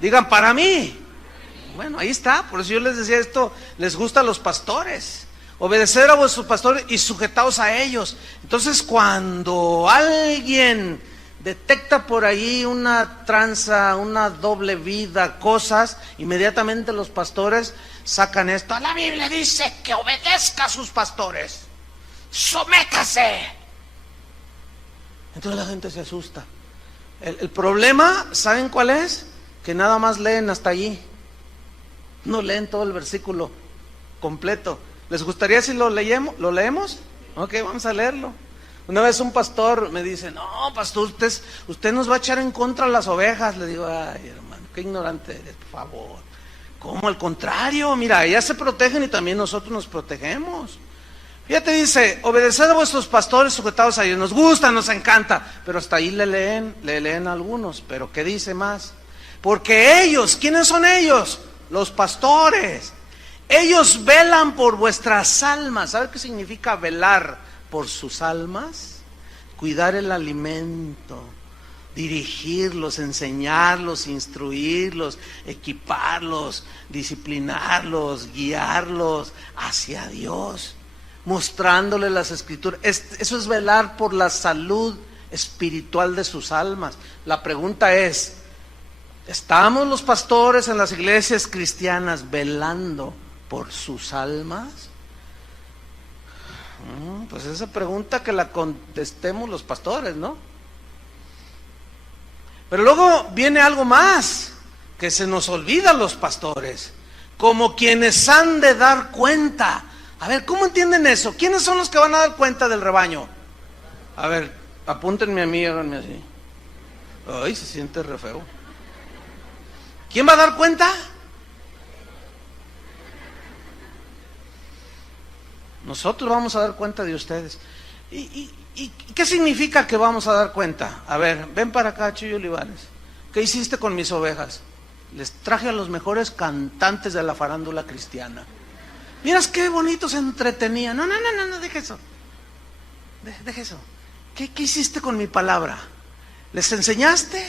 Digan, para mí. Bueno, ahí está, por eso yo les decía esto, les gusta a los pastores. Obedecer a vuestros pastores y sujetaos a ellos. Entonces, cuando alguien detecta por ahí una tranza, una doble vida, cosas, inmediatamente los pastores sacan esto. La Biblia dice que obedezca a sus pastores, sométase. Entonces la gente se asusta. El problema, ¿saben cuál es? Que nada más leen hasta allí, no leen todo el versículo completo. ¿Les gustaría si lo leemos? Ok, vamos a leerlo. Una vez un pastor me dice, no, pastor, usted nos va a echar en contra de las ovejas. Le digo, ay, hermano, qué ignorante eres, por favor. ¿Cómo? Al contrario, mira, ellas se protegen y también nosotros nos protegemos. Fíjate, dice, obedeced a vuestros pastores, sujetados a ellos. Nos gusta, nos encanta, pero hasta ahí le leen algunos. Pero ¿qué dice más? Porque ellos, ¿quiénes son ellos? Los pastores. Ellos velan por vuestras almas. ¿Sabe qué significa velar por sus almas? Cuidar el alimento, dirigirlos, enseñarlos, instruirlos, equiparlos, disciplinarlos, guiarlos hacia Dios, mostrándoles las Escrituras. Eso es velar por la salud espiritual de sus almas. La pregunta es, ¿estamos los pastores en las iglesias cristianas velando por sus almas? Pues esa pregunta que la contestemos los pastores, ¿no? Pero luego viene algo más que se nos olvida a los pastores, como quienes han de dar cuenta. A ver, ¿cómo entienden eso? ¿Quiénes son los que van a dar cuenta del rebaño? A ver, apúntenme a mí, háganme así. Ay, se siente re feo. ¿Quién va a dar cuenta? Nosotros vamos a dar cuenta de ustedes. ¿Y qué significa que vamos a dar cuenta? A ver, ven para acá, Chuyo Olivares. ¿Qué hiciste con mis ovejas? Les traje a los mejores cantantes de la farándula cristiana. Miras qué bonito se entretenían. No, deja eso. Deja eso. ¿Qué hiciste con mi palabra? ¿Les enseñaste?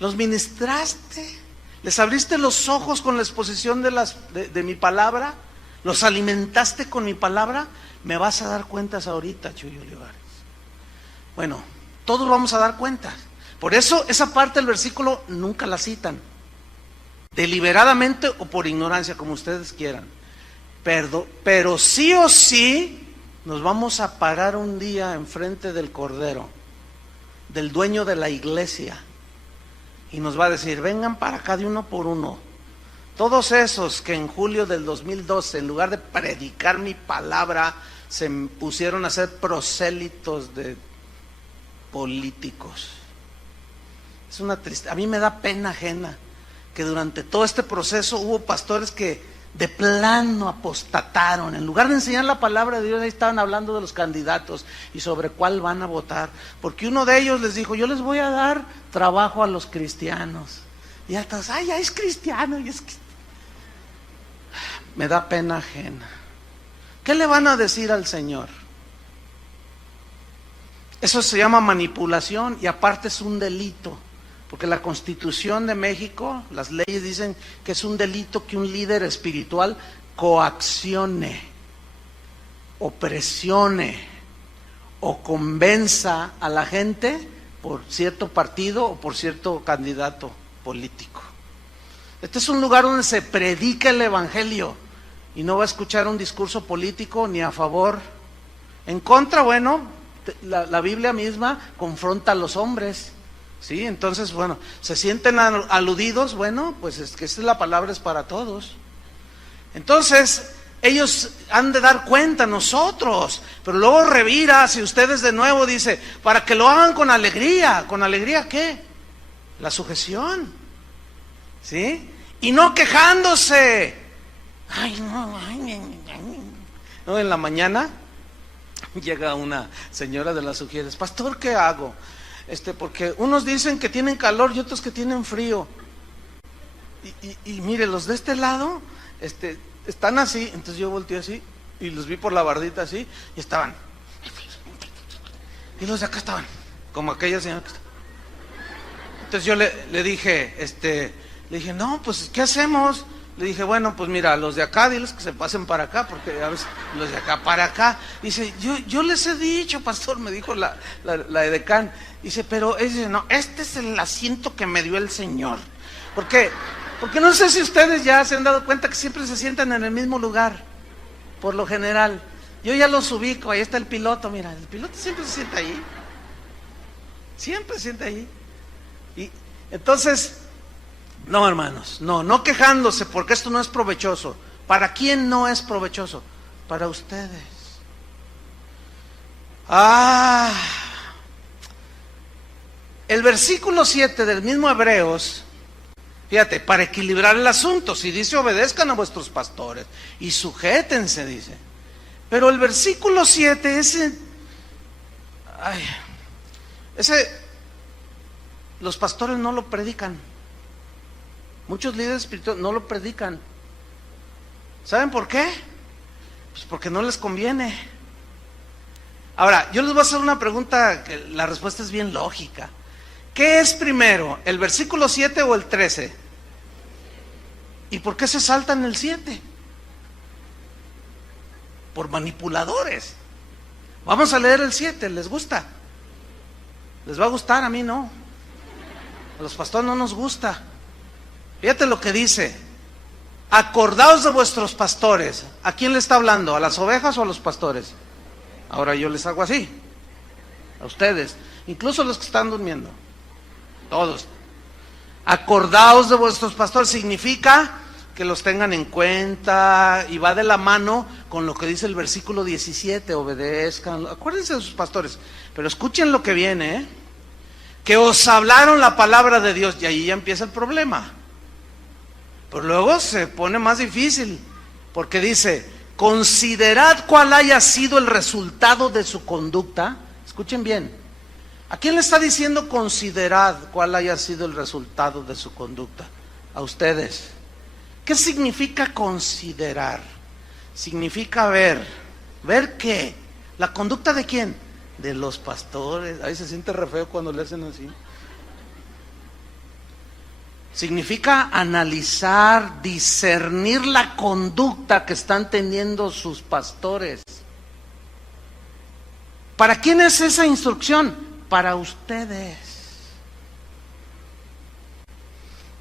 ¿Los ministraste? ¿Les abriste los ojos con la exposición de mi palabra? ¿Los alimentaste con mi palabra? Me vas a dar cuentas ahorita, Chuyo Olivares. Bueno, todos vamos a dar cuentas. Por eso esa parte del versículo nunca la citan, deliberadamente o por ignorancia, como ustedes quieran. Pero sí o sí nos vamos a parar un día enfrente del Cordero, del dueño de la iglesia, y nos va a decir, vengan para acá de uno por uno. Todos esos que en julio del 2012, en lugar de predicar mi palabra, se pusieron a ser prosélitos de políticos. Es una tristeza. A mí me da pena ajena que durante todo este proceso hubo pastores que de plano apostataron. En lugar de enseñar la palabra de Dios, ahí estaban hablando de los candidatos y sobre cuál van a votar. Porque uno de ellos les dijo, yo les voy a dar trabajo a los cristianos. Y ya todos, ay, ya es cristiano. Y es que... Me da pena ajena. ¿Qué le van a decir al Señor? Eso se llama manipulación y aparte es un delito. Porque la Constitución de México, las leyes dicen que es un delito que un líder espiritual coaccione, o presione, o convenza a la gente por cierto partido o por cierto candidato político. Este es un lugar donde se predica el evangelio y no va a escuchar un discurso político ni a favor. En contra, bueno, la Biblia misma confronta a los hombres. Sí, entonces, bueno, se sienten aludidos, bueno, pues es que esta es la palabra, es para todos. Entonces, ellos han de dar cuenta a nosotros, pero luego revira hacia ustedes de nuevo, dice, para que lo hagan con alegría. ¿Con alegría qué? La sujeción, ¿sí? Y no quejándose. Ay, no, no, en la mañana llega una señora de las sugieres, pastor, ¿qué hago? Porque unos dicen que tienen calor y otros que tienen frío. Y mire, los de este lado, están así. Entonces yo volteé así y los vi por la bardita así y estaban. Y los de acá estaban como aquella señora que está. Entonces yo le dije, no, pues ¿qué hacemos? Le dije, bueno, pues mira, los de acá diles que se pasen para acá, porque a veces los de acá para acá. Dice, yo les he dicho, pastor, me dijo la edecán. Dice, pero no, este es el asiento que me dio el Señor. Porque no sé si ustedes ya se han dado cuenta que siempre se sientan en el mismo lugar, por lo general. Yo ya los ubico, ahí está el piloto, mira, el piloto siempre se sienta ahí. Siempre se sienta ahí. Y entonces, no, hermanos, no quejándose, porque esto no es provechoso. ¿Para quién no es provechoso? Para ustedes. El versículo 7 del mismo Hebreos, fíjate, para equilibrar el asunto, si dice obedezcan a vuestros pastores y sujétense, dice. Pero el versículo 7, los pastores no lo predican. Muchos líderes espirituales no lo predican. ¿Saben por qué? Pues porque no les conviene. Ahora, yo les voy a hacer una pregunta que la respuesta es bien lógica. ¿Qué es primero, el versículo 7 o el 13? ¿Y por qué se saltan el 7? Por manipuladores. Vamos a leer el 7, ¿les gusta? ¿Les va a gustar? A mí no. A los pastores no nos gusta. Fíjate lo que dice. Acordaos de vuestros pastores. ¿A quién le está hablando? ¿A las ovejas o a los pastores? Ahora yo les hago así. A ustedes. Incluso los que están durmiendo. Todos. Acordaos de vuestros pastores. Significa que los tengan en cuenta. Y va de la mano con lo que dice el versículo 17. Obedezcan. Acuérdense de sus pastores. Pero escuchen lo que viene, que os hablaron la palabra de Dios. Y ahí ya empieza el problema. Pero luego se pone más difícil, porque dice, considerad cuál haya sido el resultado de su conducta. Escuchen bien, ¿a quién le está diciendo considerad cuál haya sido el resultado de su conducta? A ustedes. ¿Qué significa considerar? Significa ver. ¿Ver qué? ¿La conducta de quién? De los pastores. Ahí se siente re feo cuando le hacen así. Significa analizar, discernir la conducta que están teniendo sus pastores. ¿Para quién es esa instrucción? Para ustedes.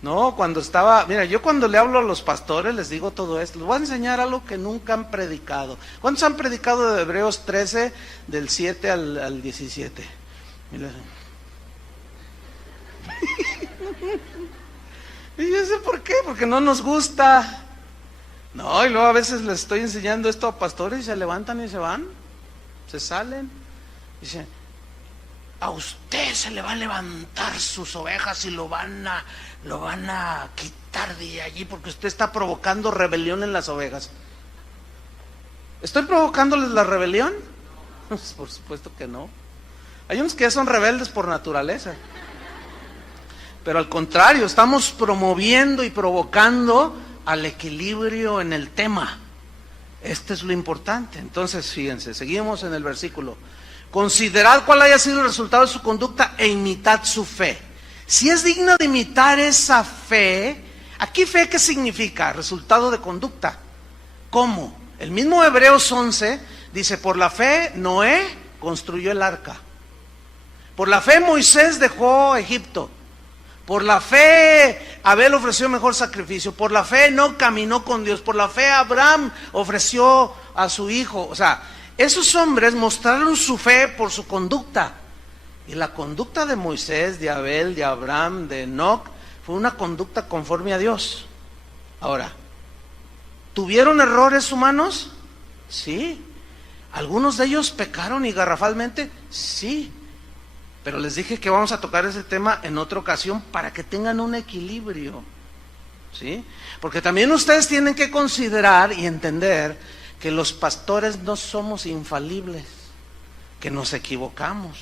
No, mira, yo cuando le hablo a los pastores les digo todo esto. Les voy a enseñar algo que nunca han predicado. ¿Cuántos han predicado de Hebreos 13, del 7 al 17? Mira. Y yo sé por qué, porque no nos gusta. No, y luego a veces les estoy enseñando esto a pastores y se levantan y se van, se salen. Dicen, a usted se le va a levantar sus ovejas y lo van a quitar de allí porque usted está provocando rebelión en las ovejas. ¿Estoy provocándoles la rebelión? Por supuesto que no. Hay unos que ya son rebeldes por naturaleza. Pero al contrario, estamos promoviendo y provocando al equilibrio en el tema. Este es lo importante. Entonces, fíjense, seguimos en el versículo. Considerad cuál haya sido el resultado de su conducta e imitad su fe. Si es digno de imitar esa fe, ¿aquí fe qué significa? Resultado de conducta. ¿Cómo? El mismo Hebreos 11 dice, por la fe Noé construyó el arca. Por la fe Moisés dejó Egipto. Por la fe Abel ofreció mejor sacrificio. Por la fe no caminó con Dios. Por la fe Abraham ofreció a su hijo. O sea, esos hombres mostraron su fe por su conducta. Y la conducta de Moisés, de Abel, de Abraham, de Enoc, fue una conducta conforme a Dios. Ahora, ¿Tuvieron errores humanos? Sí. ¿Algunos de ellos pecaron y garrafalmente? Sí. Pero les dije que vamos a tocar ese tema en otra ocasión para que tengan un equilibrio. ¿Sí? Porque también ustedes tienen que considerar y entender que los pastores no somos infalibles, que nos equivocamos.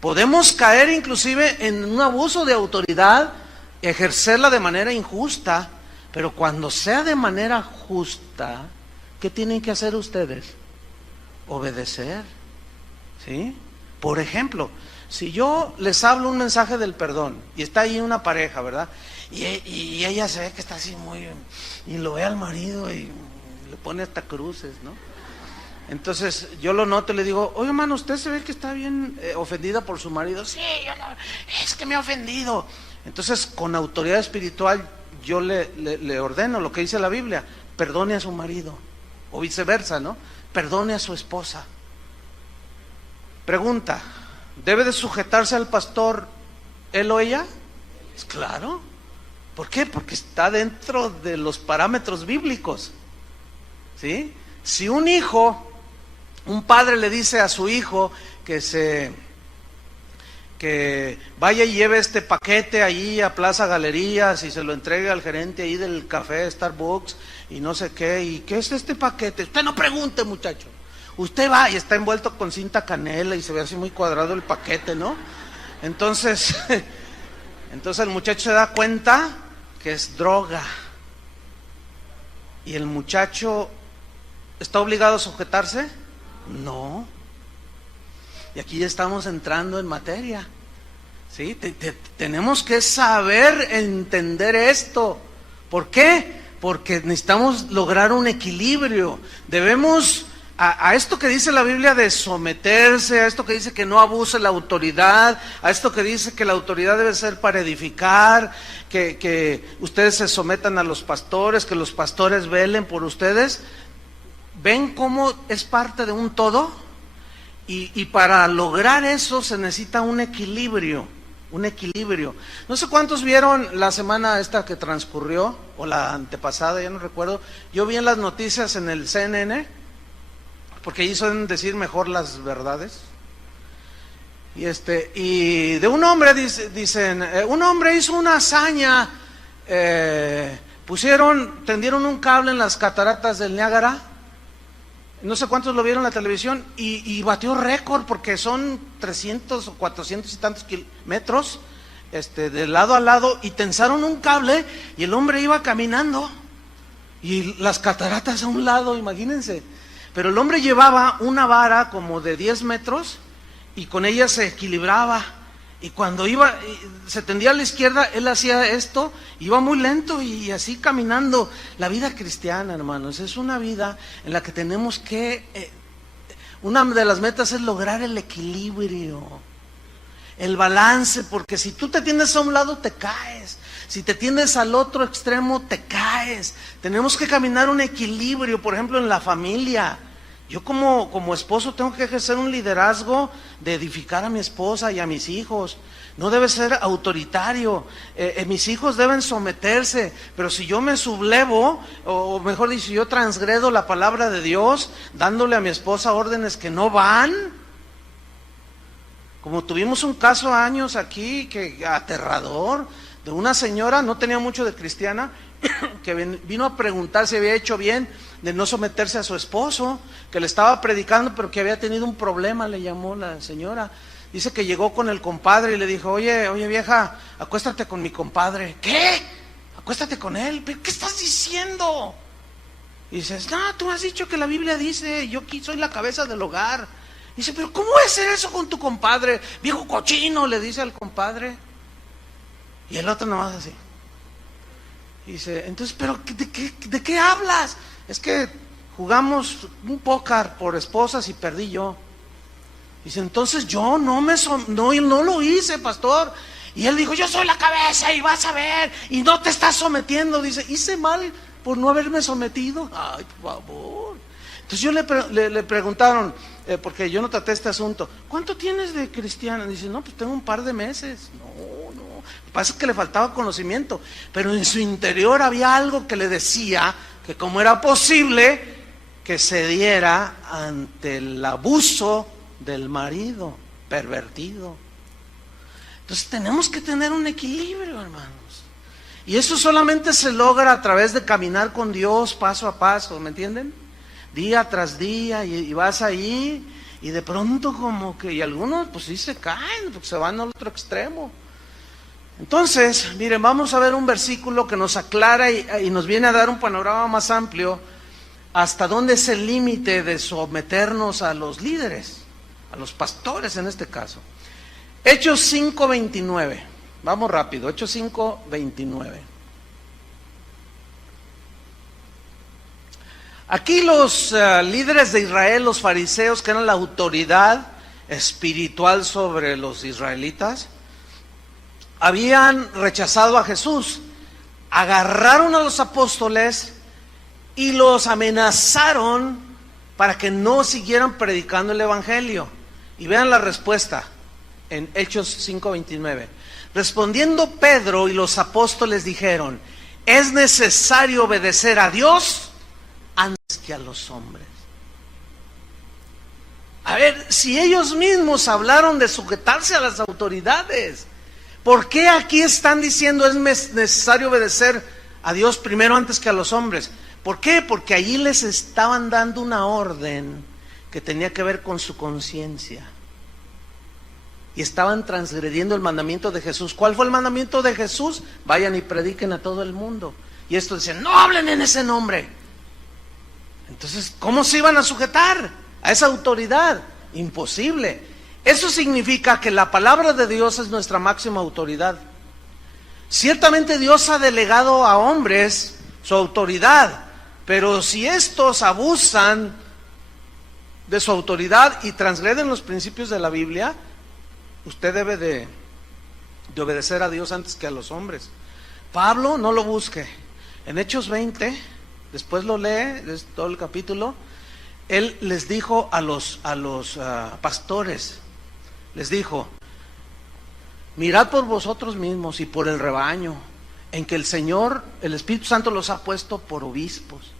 Podemos caer inclusive en un abuso de autoridad, ejercerla de manera injusta, pero cuando sea de manera justa, ¿qué tienen que hacer ustedes? Obedecer. ¿Sí? Por ejemplo, si yo les hablo un mensaje del perdón y está ahí una pareja, ¿verdad? Y ella se ve que está así muy... y lo ve al marido y le pone hasta cruces, ¿no? Entonces yo lo noto y le digo, oye hermano, usted se ve que está bien ofendida por su marido. Sí, es que me ha ofendido. Entonces con autoridad espiritual yo le ordeno lo que dice la Biblia, perdone a su marido, o viceversa, ¿no? Perdone a su esposa. Pregunta, ¿debe de sujetarse al pastor él o ella? Pues claro. ¿Por qué? Porque está dentro de los parámetros bíblicos. ¿Sí? Si un padre le dice a su hijo que vaya y lleve este paquete allí a Plaza Galerías y se lo entregue al gerente ahí del café Starbucks y no sé qué, ¿y qué es este paquete? Usted no pregunte, muchacho. Usted va y está envuelto con cinta canela y se ve así muy cuadrado el paquete, ¿no? Entonces el muchacho se da cuenta que es droga. ¿Y el muchacho está obligado a sujetarse? No. Y aquí ya estamos entrando en materia. ¿Sí? Tenemos que saber entender esto. ¿Por qué? Porque necesitamos lograr un equilibrio. Debemos a esto que dice la Biblia de someterse, a esto que dice que no abuse la autoridad, a esto que dice que la autoridad debe ser para edificar, que ustedes se sometan a los pastores, que los pastores velen por ustedes. ¿Ven cómo es parte de un todo? Y para lograr eso se necesita un equilibrio. No sé cuántos vieron la semana esta que transcurrió, o la antepasada, ya no recuerdo. Yo vi en las noticias en el CNN, porque allí suelen decir mejor las verdades. Y de un hombre dicen, un hombre hizo una hazaña, tendieron un cable en las cataratas del Niágara, no sé cuántos lo vieron en la televisión, y batió récord porque son 300 o 400 y tantos metros, de lado a lado, y tensaron un cable y el hombre iba caminando y las cataratas a un lado, imagínense. Pero el hombre llevaba una vara como de 10 metros y con ella se equilibraba. Y cuando se tendía a la izquierda, él hacía esto, iba muy lento y así caminando. La vida cristiana, hermanos, es una vida en la que tenemos que... una de las metas es lograr el equilibrio, el balance, porque si tú te tienes a un lado te caes. Si te tienes al otro extremo, te caes. Tenemos que caminar un equilibrio, por ejemplo, en la familia. Yo como esposo tengo que ejercer un liderazgo de edificar a mi esposa y a mis hijos. No debe ser autoritario. Mis hijos deben someterse, pero si yo me sublevo, o mejor dicho, si yo transgredo la palabra de Dios, dándole a mi esposa órdenes que no van. Como tuvimos un caso años aquí, que aterrador, de una señora, no tenía mucho de cristiana, que vino a preguntar si había hecho bien de no someterse a su esposo, que le estaba predicando, pero que había tenido un problema, le llamó la señora. Dice que llegó con el compadre y le dijo, oye vieja, acuéstate con mi compadre. ¿Qué? Acuéstate con él. ¿Pero qué estás diciendo? Y dices, no, tú has dicho que la Biblia dice, yo aquí soy la cabeza del hogar. Dice, pero ¿cómo es hacer eso con tu compadre? Viejo cochino, le dice al compadre. Y el otro nomás así. Dice, entonces, ¿pero de qué hablas? Es que jugamos un póker por esposas y perdí yo. Dice, entonces yo no lo hice, pastor. Y él dijo, yo soy la cabeza y vas a ver, y no te estás sometiendo. Dice, hice mal por no haberme sometido. Ay, por favor. Entonces le preguntaron, porque yo no traté este asunto, ¿cuánto tienes de cristiana? Dice, no, pues tengo un par de meses. No. Lo que pasa es que le faltaba conocimiento, pero en su interior había algo que le decía que cómo era posible que se diera ante el abuso del marido pervertido. Entonces tenemos que tener un equilibrio, hermanos. Y eso solamente se logra a través de caminar con Dios paso a paso, ¿me entienden? Día tras día, y vas ahí, y de pronto como que, y algunos pues sí se caen, porque se van al otro extremo. Entonces, miren, vamos a ver un versículo que nos aclara y nos viene a dar un panorama más amplio hasta dónde es el límite de someternos a los líderes, a los pastores en este caso. Hechos 5:29, vamos rápido, Hechos 5:29. Aquí los líderes de Israel, los fariseos, que eran la autoridad espiritual sobre los israelitas, habían rechazado a Jesús, agarraron a los apóstoles y los amenazaron para que no siguieran predicando el evangelio. Y vean la respuesta en Hechos 5:29. Respondiendo Pedro y los apóstoles dijeron: es necesario obedecer a Dios antes que a los hombres. A ver, si ellos mismos hablaron de sujetarse a las autoridades, ¿por qué aquí están diciendo es necesario obedecer a Dios primero antes que a los hombres? ¿Por qué? Porque allí les estaban dando una orden que tenía que ver con su conciencia. Y estaban transgrediendo el mandamiento de Jesús. ¿Cuál fue el mandamiento de Jesús? Vayan y prediquen a todo el mundo. Y estos dicen: no hablen en ese nombre. Entonces, ¿cómo se iban a sujetar a esa autoridad? Imposible. Eso significa que la palabra de Dios es nuestra máxima autoridad. Ciertamente Dios ha delegado a hombres su autoridad, pero si estos abusan de su autoridad y transgreden los principios de la Biblia, usted debe de obedecer a Dios antes que a los hombres. Pablo, no lo busque, en Hechos 20, después lo lee, es todo el capítulo, él les dijo a los pastores, les dijo: mirad por vosotros mismos y por el rebaño, en que el Señor, el Espíritu Santo, los ha puesto por obispos.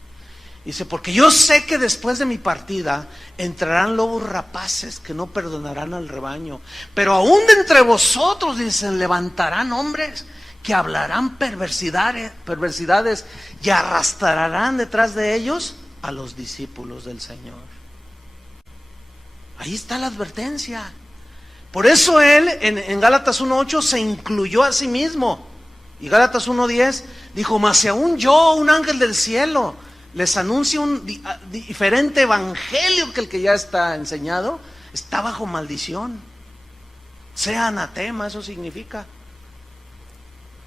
Dice: porque yo sé que después de mi partida entrarán lobos rapaces que no perdonarán al rebaño, pero aún de entre vosotros, dicen, levantarán hombres que hablarán perversidades y arrastrarán detrás de ellos a los discípulos del Señor. Ahí está la advertencia. Por eso él en Gálatas 1:8 se incluyó a sí mismo. Y Gálatas 1:10 dijo: mas si aún yo, un ángel del cielo, les anuncio un diferente evangelio que el que ya está enseñado, está bajo maldición. Sea anatema, eso significa.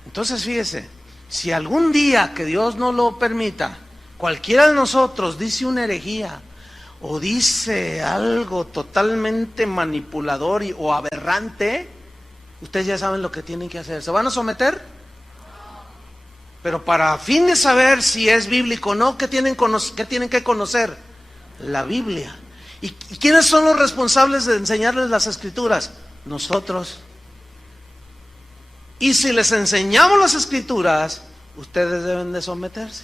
Entonces fíjese, si algún día, que Dios no lo permita, cualquiera de nosotros dice una herejía o dice algo totalmente manipulador o aberrante, ustedes ya saben lo que tienen que hacer. ¿Se van a someter? Pero para fin de saber si es bíblico o no, ¿qué tienen que conocer? La Biblia. ¿Y quiénes son los responsables de enseñarles las Escrituras? Nosotros. Y si les enseñamos las Escrituras, ustedes deben de someterse.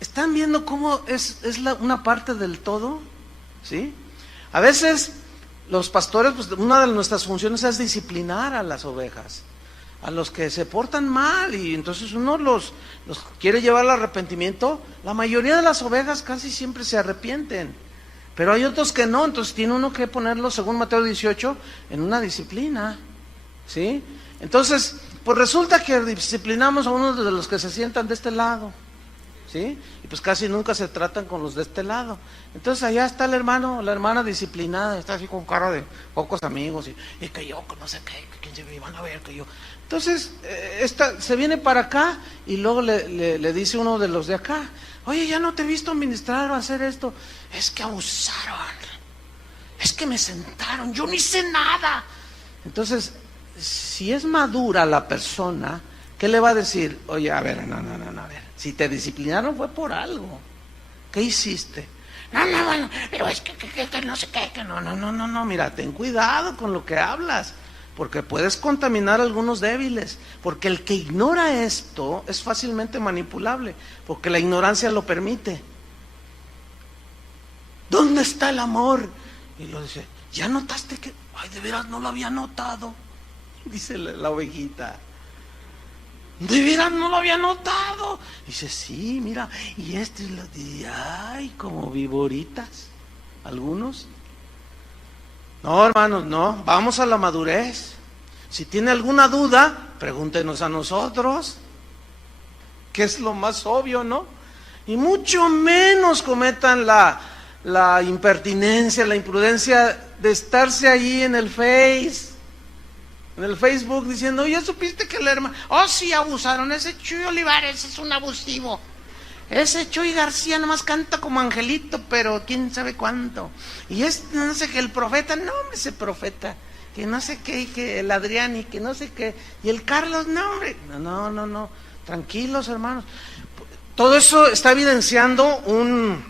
¿Están viendo cómo es una parte del todo? ¿Sí? A veces los pastores, pues una de nuestras funciones es disciplinar a las ovejas, a los que se portan mal, y entonces uno los quiere llevar al arrepentimiento. La mayoría de las ovejas casi siempre se arrepienten, pero hay otros que no. Entonces tiene uno que ponerlo, según Mateo 18, en una disciplina, ¿sí? Entonces, pues resulta que disciplinamos a uno de los que se sientan de este lado, ¿sí? Y pues casi nunca se tratan con los de este lado. Entonces allá está el hermano o la hermana disciplinada, está así con cara de pocos amigos, y que yo, no sé qué, que quién se van a ver, que yo. Entonces, se viene para acá y luego le dice uno de los de acá: oye, ya no te he visto ministrar o hacer esto. Es que abusaron, es que me sentaron, yo no hice nada. Entonces, si es madura la persona, ¿qué le va a decir? Oye, a ver, no, a ver, si te disciplinaron fue por algo. ¿Qué hiciste? No, pero es que no sé qué, que no, mira, ten cuidado con lo que hablas, porque puedes contaminar a algunos débiles, porque el que ignora esto es fácilmente manipulable, porque la ignorancia lo permite. ¿Dónde está el amor? Y lo dice, ¿ya notaste que? Ay, de veras no lo había notado, dice la ovejita. De veras no lo había notado. Dice, sí, mira, y este lo dice, ay, como viboritas, algunos. No, hermanos, no, vamos a la madurez. Si tiene alguna duda, pregúntenos a nosotros, que es lo más obvio, ¿no? Y mucho menos cometan la impertinencia, la imprudencia de estarse ahí en el Facebook diciendo, ¿ya supiste que el hermano? Oh, sí, abusaron, ese Chuy Olivares es un abusivo. Ese Chuy García nomás canta como angelito, pero quién sabe cuánto. Y no sé qué, el profeta, no, hombre, ese profeta, que no sé qué, y que el Adrián, y que no sé qué, y el Carlos, no, hombre, no, tranquilos, hermanos. Todo eso está evidenciando un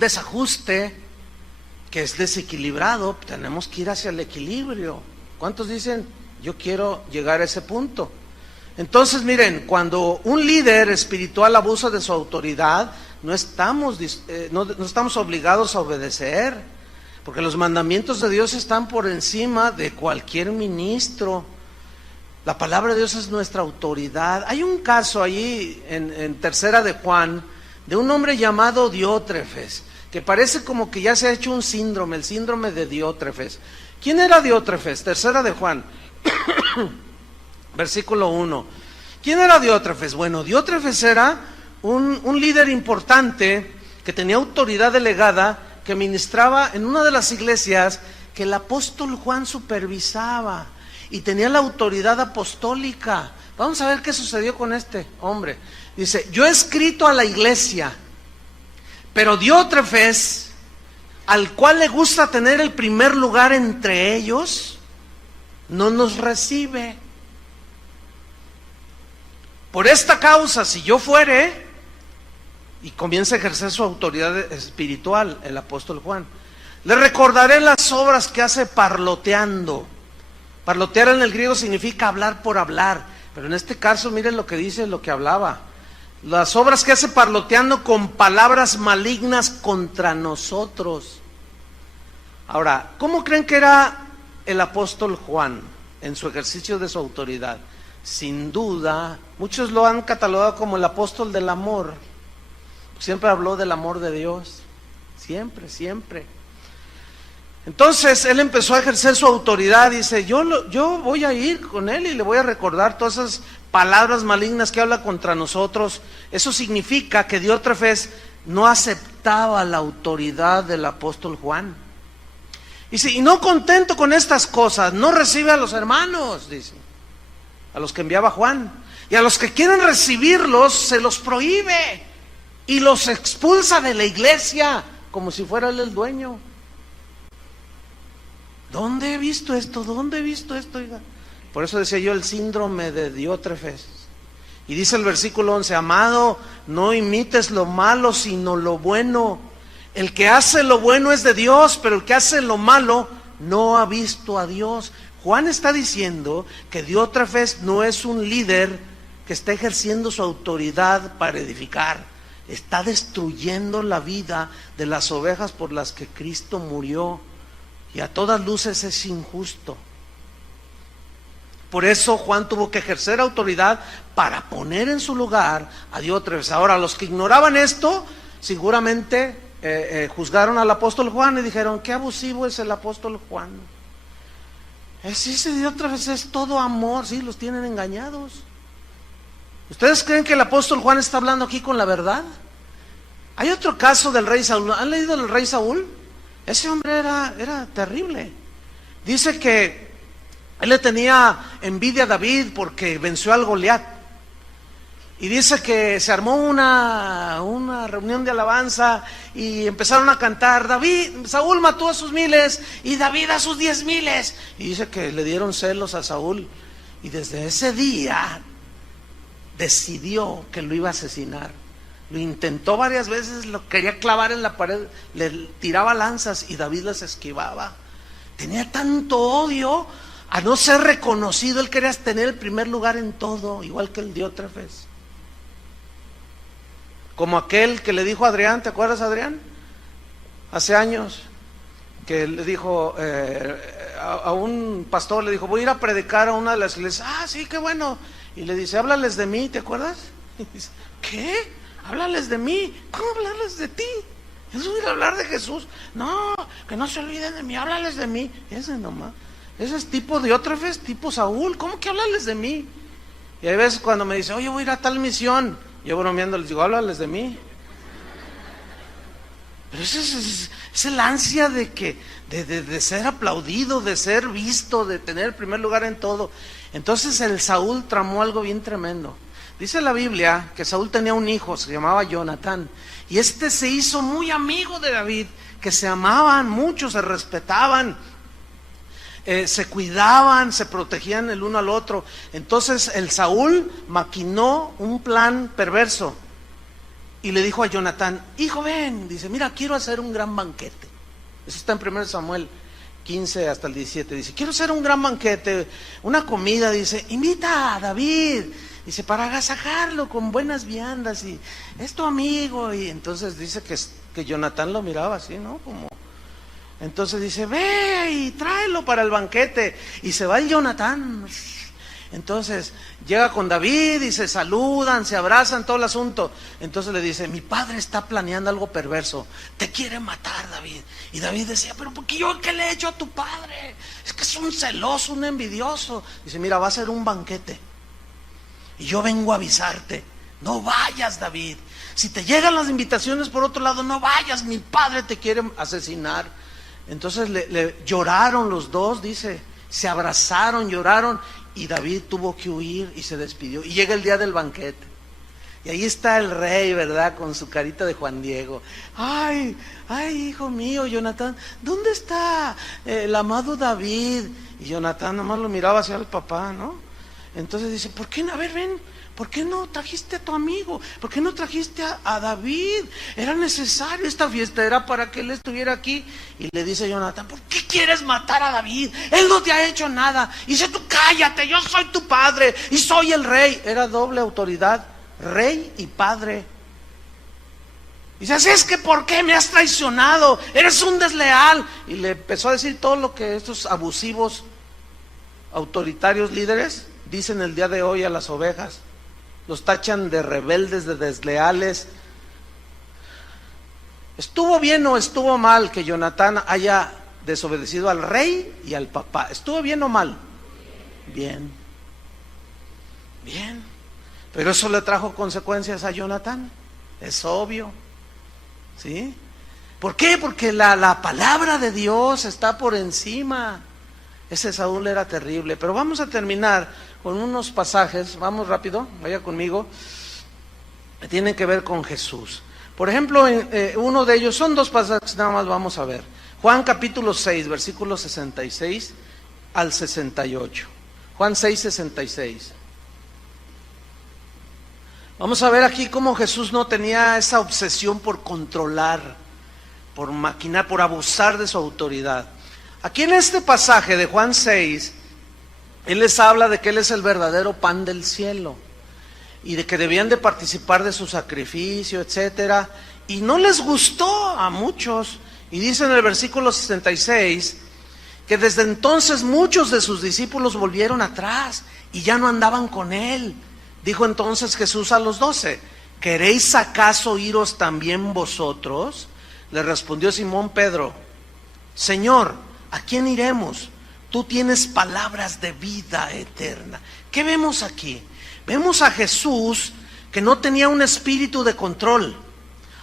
desajuste que es desequilibrado. Tenemos que ir hacia el equilibrio. ¿Cuántos dicen, yo quiero llegar a ese punto? Entonces, miren, cuando un líder espiritual abusa de su autoridad, no estamos obligados a obedecer, porque los mandamientos de Dios están por encima de cualquier ministro. La palabra de Dios es nuestra autoridad. Hay un caso allí en Tercera de Juan, de un hombre llamado Diótrefes, que parece como que ya se ha hecho un síndrome, el síndrome de Diótrefes. ¿Quién era Diótrefes? Tercera de Juan, versículo 1. ¿Quién era Diótrefes? Bueno, Diótrefes era un líder importante que tenía autoridad delegada, que ministraba en una de las iglesias que el apóstol Juan supervisaba y tenía la autoridad apostólica. Vamos a ver qué sucedió con este hombre. Dice, yo he escrito a la iglesia, pero Diótrefes, al cual le gusta tener el primer lugar entre ellos, no nos recibe. Por esta causa, si yo fuere, y comienza a ejercer su autoridad espiritual, el apóstol Juan, le recordaré las obras que hace parloteando. Parlotear en el griego significa hablar por hablar, pero en este caso miren lo que dice, lo que hablaba. Las obras que hace parloteando con palabras malignas contra nosotros. Ahora, ¿cómo creen que era el apóstol Juan en su ejercicio de su autoridad? Sin duda, muchos lo han catalogado como el apóstol del amor. Siempre habló del amor de Dios, siempre. Entonces él empezó a ejercer su autoridad. Dice, yo voy a ir con él y le voy a recordar todas esas palabras malignas que habla contra nosotros. Eso significa que Diótrefes no aceptaba la autoridad del apóstol Juan. Dice, y no contento con estas cosas, no recibe a los hermanos, dice, a los que enviaba Juan, y a los que quieren recibirlos se los prohíbe y los expulsa de la iglesia como si fuera él el dueño. ¿Dónde he visto esto? Oiga? Por eso decía yo el síndrome de Diótrefes. Y dice el versículo 11, amado, no imites lo malo sino lo bueno. El que hace lo bueno es de Dios, pero el que hace lo malo no ha visto a Dios. Juan está diciendo que Diótrefes no es un líder que está ejerciendo su autoridad para edificar. Está destruyendo la vida de las ovejas por las que Cristo murió. Y a todas luces es injusto. Por eso Juan tuvo que ejercer autoridad para poner en su lugar a Diótrefes. Ahora, los que ignoraban esto, seguramente juzgaron al apóstol Juan y dijeron, qué abusivo es el apóstol Juan. Ese Diótrefes es todo amor, sí, los tienen engañados. ¿Ustedes creen que el apóstol Juan está hablando aquí con la verdad? Hay otro caso del rey Saúl. ¿Han leído del rey Saúl? Ese hombre era terrible. Dice que él le tenía envidia a David porque venció al Goliat. Y dice que se armó una reunión de alabanza y empezaron a cantar, Saúl mató a sus 1000 y David a sus 10,000. Y dice que le dieron celos a Saúl. Y desde ese día decidió que lo iba a asesinar. Lo intentó varias veces, lo quería clavar en la pared, le tiraba lanzas y David las esquivaba. Tenía tanto odio a no ser reconocido. Él quería tener el primer lugar en todo, igual que el Diótrefes. Como aquel que le dijo a Adrián, ¿te acuerdas, Adrián? Hace años, que le dijo a un pastor, le dijo, voy a ir a predicar a una de las iglesias. Ah, sí, qué bueno. Y le dice, háblales de mí, ¿te acuerdas? Y dice, ¿qué? Háblales de mí. ¿Cómo hablarles de ti? Yo voy a hablar de Jesús. No, que no se olviden de mí, háblales de mí. Ese nomás. Ese es tipo Diótrefes, tipo Saúl. ¿Cómo que háblales de mí? Y hay veces cuando me dice, oye, voy a ir a tal misión, yo bromeando les digo, háblales de mí. Pero esa es el ansia de ser aplaudido, de ser visto, de tener el primer lugar en todo. Entonces el Saúl tramó algo bien tremendo. Dice la Biblia que Saúl tenía un hijo, se llamaba Jonatán, y este se hizo muy amigo de David, que se amaban mucho, se respetaban, se cuidaban, se protegían el uno al otro. Entonces el Saúl maquinó un plan perverso y le dijo a Jonatán, hijo, ven, dice, mira, quiero hacer un gran banquete. Eso está en 1 Samuel 15 hasta el 17, dice, quiero hacer un gran banquete, una comida, dice, invita a David, dice, para agasajarlo con buenas viandas, y es tu amigo. Y entonces dice que Jonatán lo miraba así, ¿no? Como, entonces dice, ve y tráelo para el banquete, y se va el Jonatán. Entonces llega con David y se saludan, se abrazan, todo el asunto. Entonces le dice, mi padre está planeando algo perverso, te quiere matar, David. Y David decía, pero ¿por qué yo qué le he hecho a tu padre? Es que es un celoso, un envidioso. Dice, mira, va a ser un banquete y yo vengo a avisarte, no vayas, David. Si te llegan las invitaciones por otro lado, no vayas, mi padre te quiere asesinar. Entonces le lloraron los dos, dice, se abrazaron, lloraron, y David tuvo que huir y se despidió. Y llega el día del banquete, y ahí está el rey, ¿verdad? Con su carita de Juan Diego. Ay, hijo mío, Jonatán, ¿dónde está el amado David? Y Jonatán nomás lo miraba hacia el papá, ¿no? Entonces dice, ¿por qué no? A ver, ven, ¿por qué no trajiste a tu amigo? ¿Por qué no trajiste a David? Era necesario, esta fiesta era para que él estuviera aquí. Y le dice Jonatán, ¿por qué quieres matar a David? Él no te ha hecho nada. Y dice, tú cállate, yo soy tu padre y soy el rey. Era doble autoridad, rey y padre. Y dice, así es que ¿por qué me has traicionado? Eres un desleal. Y le empezó a decir todo lo que estos abusivos, autoritarios líderes dicen el día de hoy a las ovejas. Los tachan de rebeldes, de desleales. ¿Estuvo bien o estuvo mal que Jonatán haya desobedecido al rey y al papá? ¿Estuvo bien o mal? Bien. Bien. Pero eso le trajo consecuencias a Jonatán. Es obvio. ¿Sí? ¿Por qué? Porque la palabra de Dios está por encima. Ese Saúl era terrible. Pero vamos a terminar con unos pasajes, vamos rápido, vaya conmigo, que tienen que ver con Jesús. Por ejemplo, uno de ellos, son dos pasajes, nada más vamos a ver. Juan capítulo 6, versículos 66 al 68. Juan 6, 66. Vamos a ver aquí cómo Jesús no tenía esa obsesión por controlar, por maquinar, por abusar de su autoridad. Aquí en este pasaje de Juan 6, Él les habla de que Él es el verdadero pan del cielo y de que debían de participar de su sacrificio, etcétera. Y no les gustó a muchos. Y dice en el versículo 66 que desde entonces muchos de sus discípulos volvieron atrás y ya no andaban con Él. Dijo entonces Jesús a los 12, ¿queréis acaso iros también vosotros? Le respondió Simón Pedro, Señor, ¿a quién iremos? Tú tienes palabras de vida eterna. ¿Qué vemos aquí? Vemos a Jesús que no tenía un espíritu de control.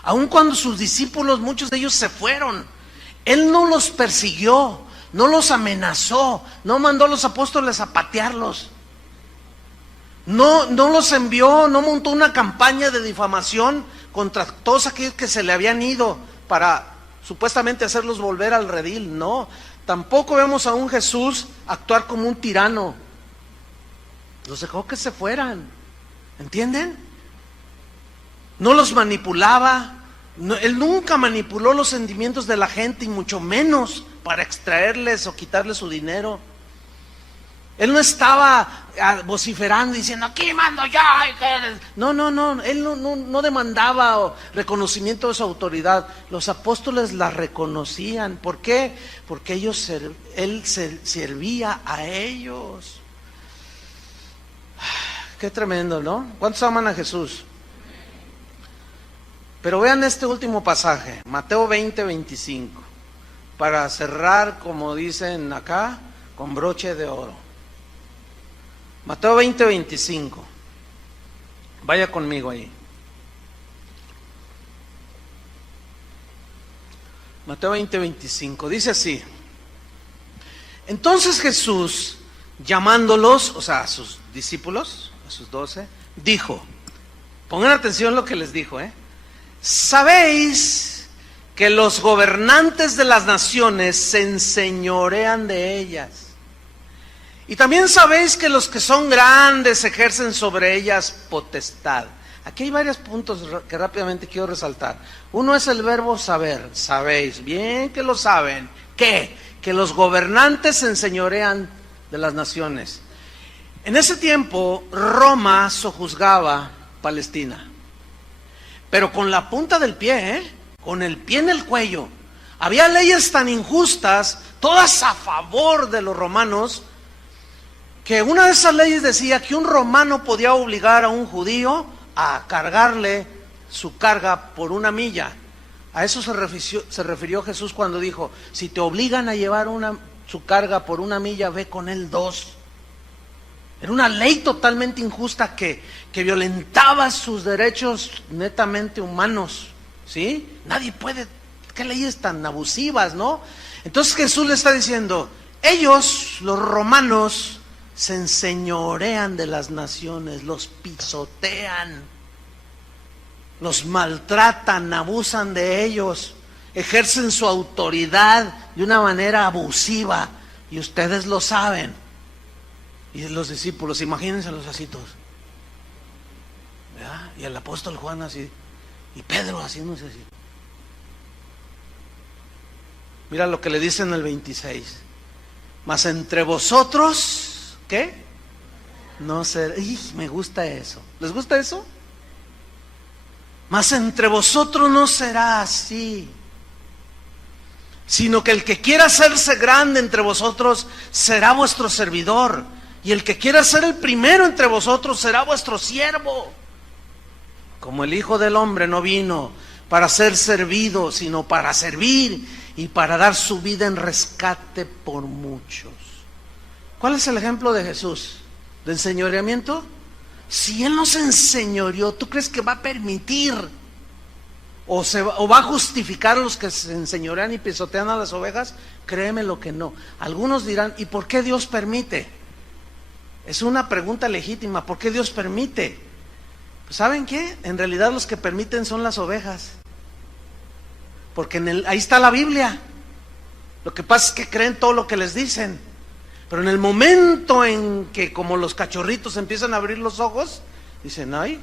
Aun cuando sus discípulos, muchos de ellos se fueron, Él no los persiguió, no los amenazó, no mandó a los apóstoles a patearlos. No los envió, no montó una campaña de difamación contra todos aquellos que se le habían ido para supuestamente hacerlos volver al redil. No, tampoco vemos a un Jesús actuar como un tirano. Los dejó que se fueran, ¿entienden? No los manipulaba. Él nunca manipuló los sentimientos de la gente, y mucho menos para extraerles o quitarles su dinero. Él no estaba vociferando diciendo, aquí mando yo. No, él no demandaba reconocimiento de su autoridad. Los apóstoles la reconocían. ¿Por qué? Porque él servía a ellos. Qué tremendo, ¿no? ¿Cuántos aman a Jesús? Pero vean este último pasaje, Mateo 20:25, para cerrar, como dicen acá, con broche de oro. Mateo 20:25. Vaya conmigo ahí. Mateo 20:25. Dice así. Entonces Jesús, llamándolos, o sea, a sus discípulos, a sus 12, dijo, pongan atención lo que les dijo, ¿sabéis que los gobernantes de las naciones se enseñorean de ellas? Y también sabéis que los que son grandes ejercen sobre ellas potestad. Aquí hay varios puntos que rápidamente quiero resaltar. Uno es el verbo saber. Sabéis, bien que lo saben. ¿Qué? Que los gobernantes se enseñorean de las naciones. En ese tiempo, Roma sojuzgaba Palestina. Pero con la punta del pie, con el pie en el cuello. Había leyes tan injustas, todas a favor de los romanos, que una de esas leyes decía que un romano podía obligar a un judío a cargarle su carga por 1 milla. A eso se refirió Jesús cuando dijo, si te obligan a llevar su carga por 1 milla, ve con él 2. Era una ley totalmente injusta que violentaba sus derechos netamente humanos, ¿sí? Nadie puede, qué leyes tan abusivas, ¿no? Entonces Jesús le está diciendo, ellos, los romanos, se enseñorean de las naciones, los pisotean, los maltratan, abusan de ellos, ejercen su autoridad de una manera abusiva, y ustedes lo saben. Y los discípulos, imagínense los así todos, ¿verdad? Y el apóstol Juan así, y Pedro haciéndose así. Mira lo que le dice en el 26. Mas entre vosotros, ¿qué? No será. Me gusta eso. ¿Les gusta eso? Mas entre vosotros no será así, sino que el que quiera hacerse grande entre vosotros será vuestro servidor, y el que quiera ser el primero entre vosotros será vuestro siervo. Como el Hijo del Hombre no vino para ser servido, sino para servir y para dar su vida en rescate por muchos. ¿Cuál es el ejemplo de Jesús? ¿De enseñoreamiento? Si Él no se enseñoreó, ¿tú crees que va a permitir o va a justificar a los que se enseñorean y pisotean a las ovejas? Créeme lo que no. Algunos dirán, ¿y por qué Dios permite? Es una pregunta legítima. ¿Por qué Dios permite? Pues ¿saben qué? En realidad los que permiten son las ovejas. Porque ahí está la Biblia. Lo que pasa es que creen todo lo que les dicen. Pero en el momento en que, como los cachorritos, empiezan a abrir los ojos, dicen, ay,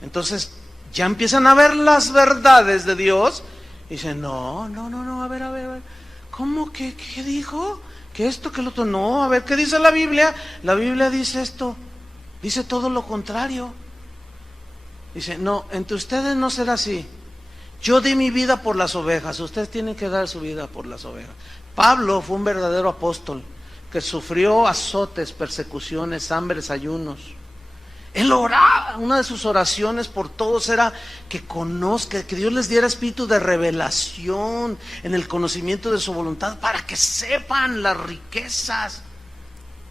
entonces ya empiezan a ver las verdades de Dios, y dicen, no, a ver, ¿cómo que qué dijo? ¿Que esto, que lo otro? No, a ver, ¿qué dice la Biblia? La Biblia dice esto, dice todo lo contrario. Dice, no, entre ustedes no será así. Yo di mi vida por las ovejas, ustedes tienen que dar su vida por las ovejas. Pablo fue un verdadero apóstol, que sufrió azotes, persecuciones, hambres, ayunos. Él oraba, una de sus oraciones por todos era que Dios les diera espíritu de revelación en el conocimiento de su voluntad, para que sepan las riquezas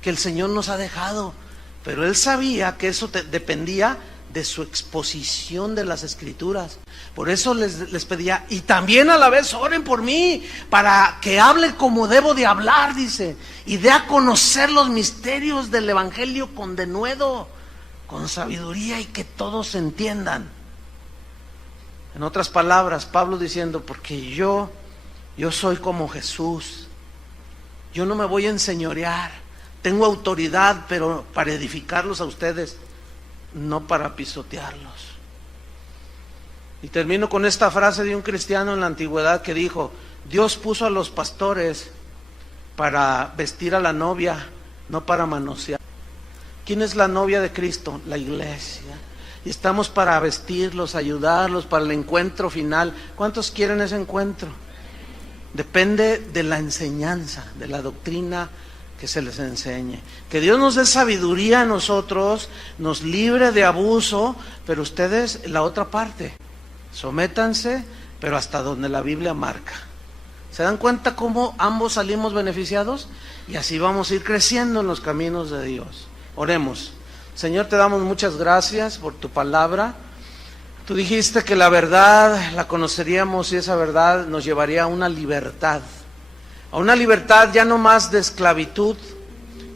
que el Señor nos ha dejado. Pero él sabía que eso dependía de su exposición de las Escrituras. Por eso les pedía, y también a la vez oren por mí, para que hable como debo de hablar, dice, y dé a conocer los misterios del Evangelio con denuedo, con sabiduría, y que todos entiendan. En otras palabras, Pablo diciendo, porque yo soy como Jesús, yo no me voy a enseñorear, tengo autoridad, pero para edificarlos a ustedes, no para pisotearlos. Y termino con esta frase de un cristiano en la antigüedad que dijo, Dios puso a los pastores para vestir a la novia, no para manosear. ¿Quién es la novia de Cristo? La iglesia. Y estamos para vestirlos, ayudarlos para el encuentro final. ¿Cuántos quieren ese encuentro? Depende de la enseñanza, de la doctrina que se les enseñe. Que Dios nos dé sabiduría a nosotros, nos libre de abuso, pero ustedes, la otra parte, sométanse, pero hasta donde la Biblia marca. ¿Se dan cuenta cómo ambos salimos beneficiados? Y así vamos a ir creciendo en los caminos de Dios. Oremos. Señor, te damos muchas gracias por tu palabra. Tú dijiste que la verdad la conoceríamos y esa verdad nos llevaría a una libertad ya no más de esclavitud,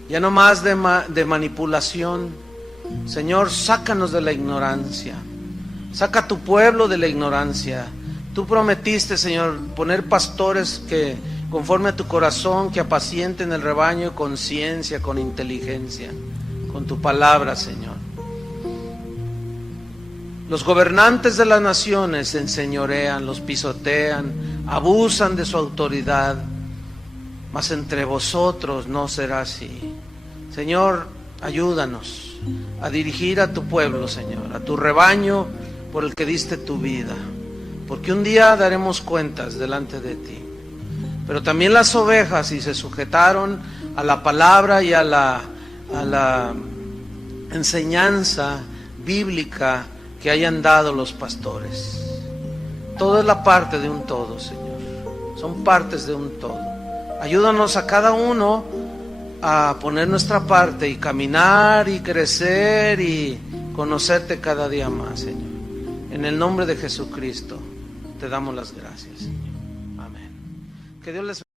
ya no más de manipulación. Señor, sácanos de la ignorancia, saca a tu pueblo de la ignorancia. Tú prometiste, Señor, poner pastores que conforme a tu corazón, que apacienten el rebaño con ciencia, con inteligencia, con tu palabra, Señor. Los gobernantes de las naciones se enseñorean, los pisotean, abusan de su autoridad, mas entre vosotros no será así. Señor, ayúdanos a dirigir a tu pueblo, Señor, a tu rebaño por el que diste tu vida, porque un día daremos cuentas delante de ti. Pero también las ovejas, si se sujetaron a la palabra y a la enseñanza bíblica que hayan dado los pastores. Todo es la parte de un todo, Señor. Son partes de un todo. Ayúdanos a cada uno a poner nuestra parte y caminar y crecer y conocerte cada día más, Señor. En el nombre de Jesucristo te damos las gracias. Amén. Que Dios les bendiga.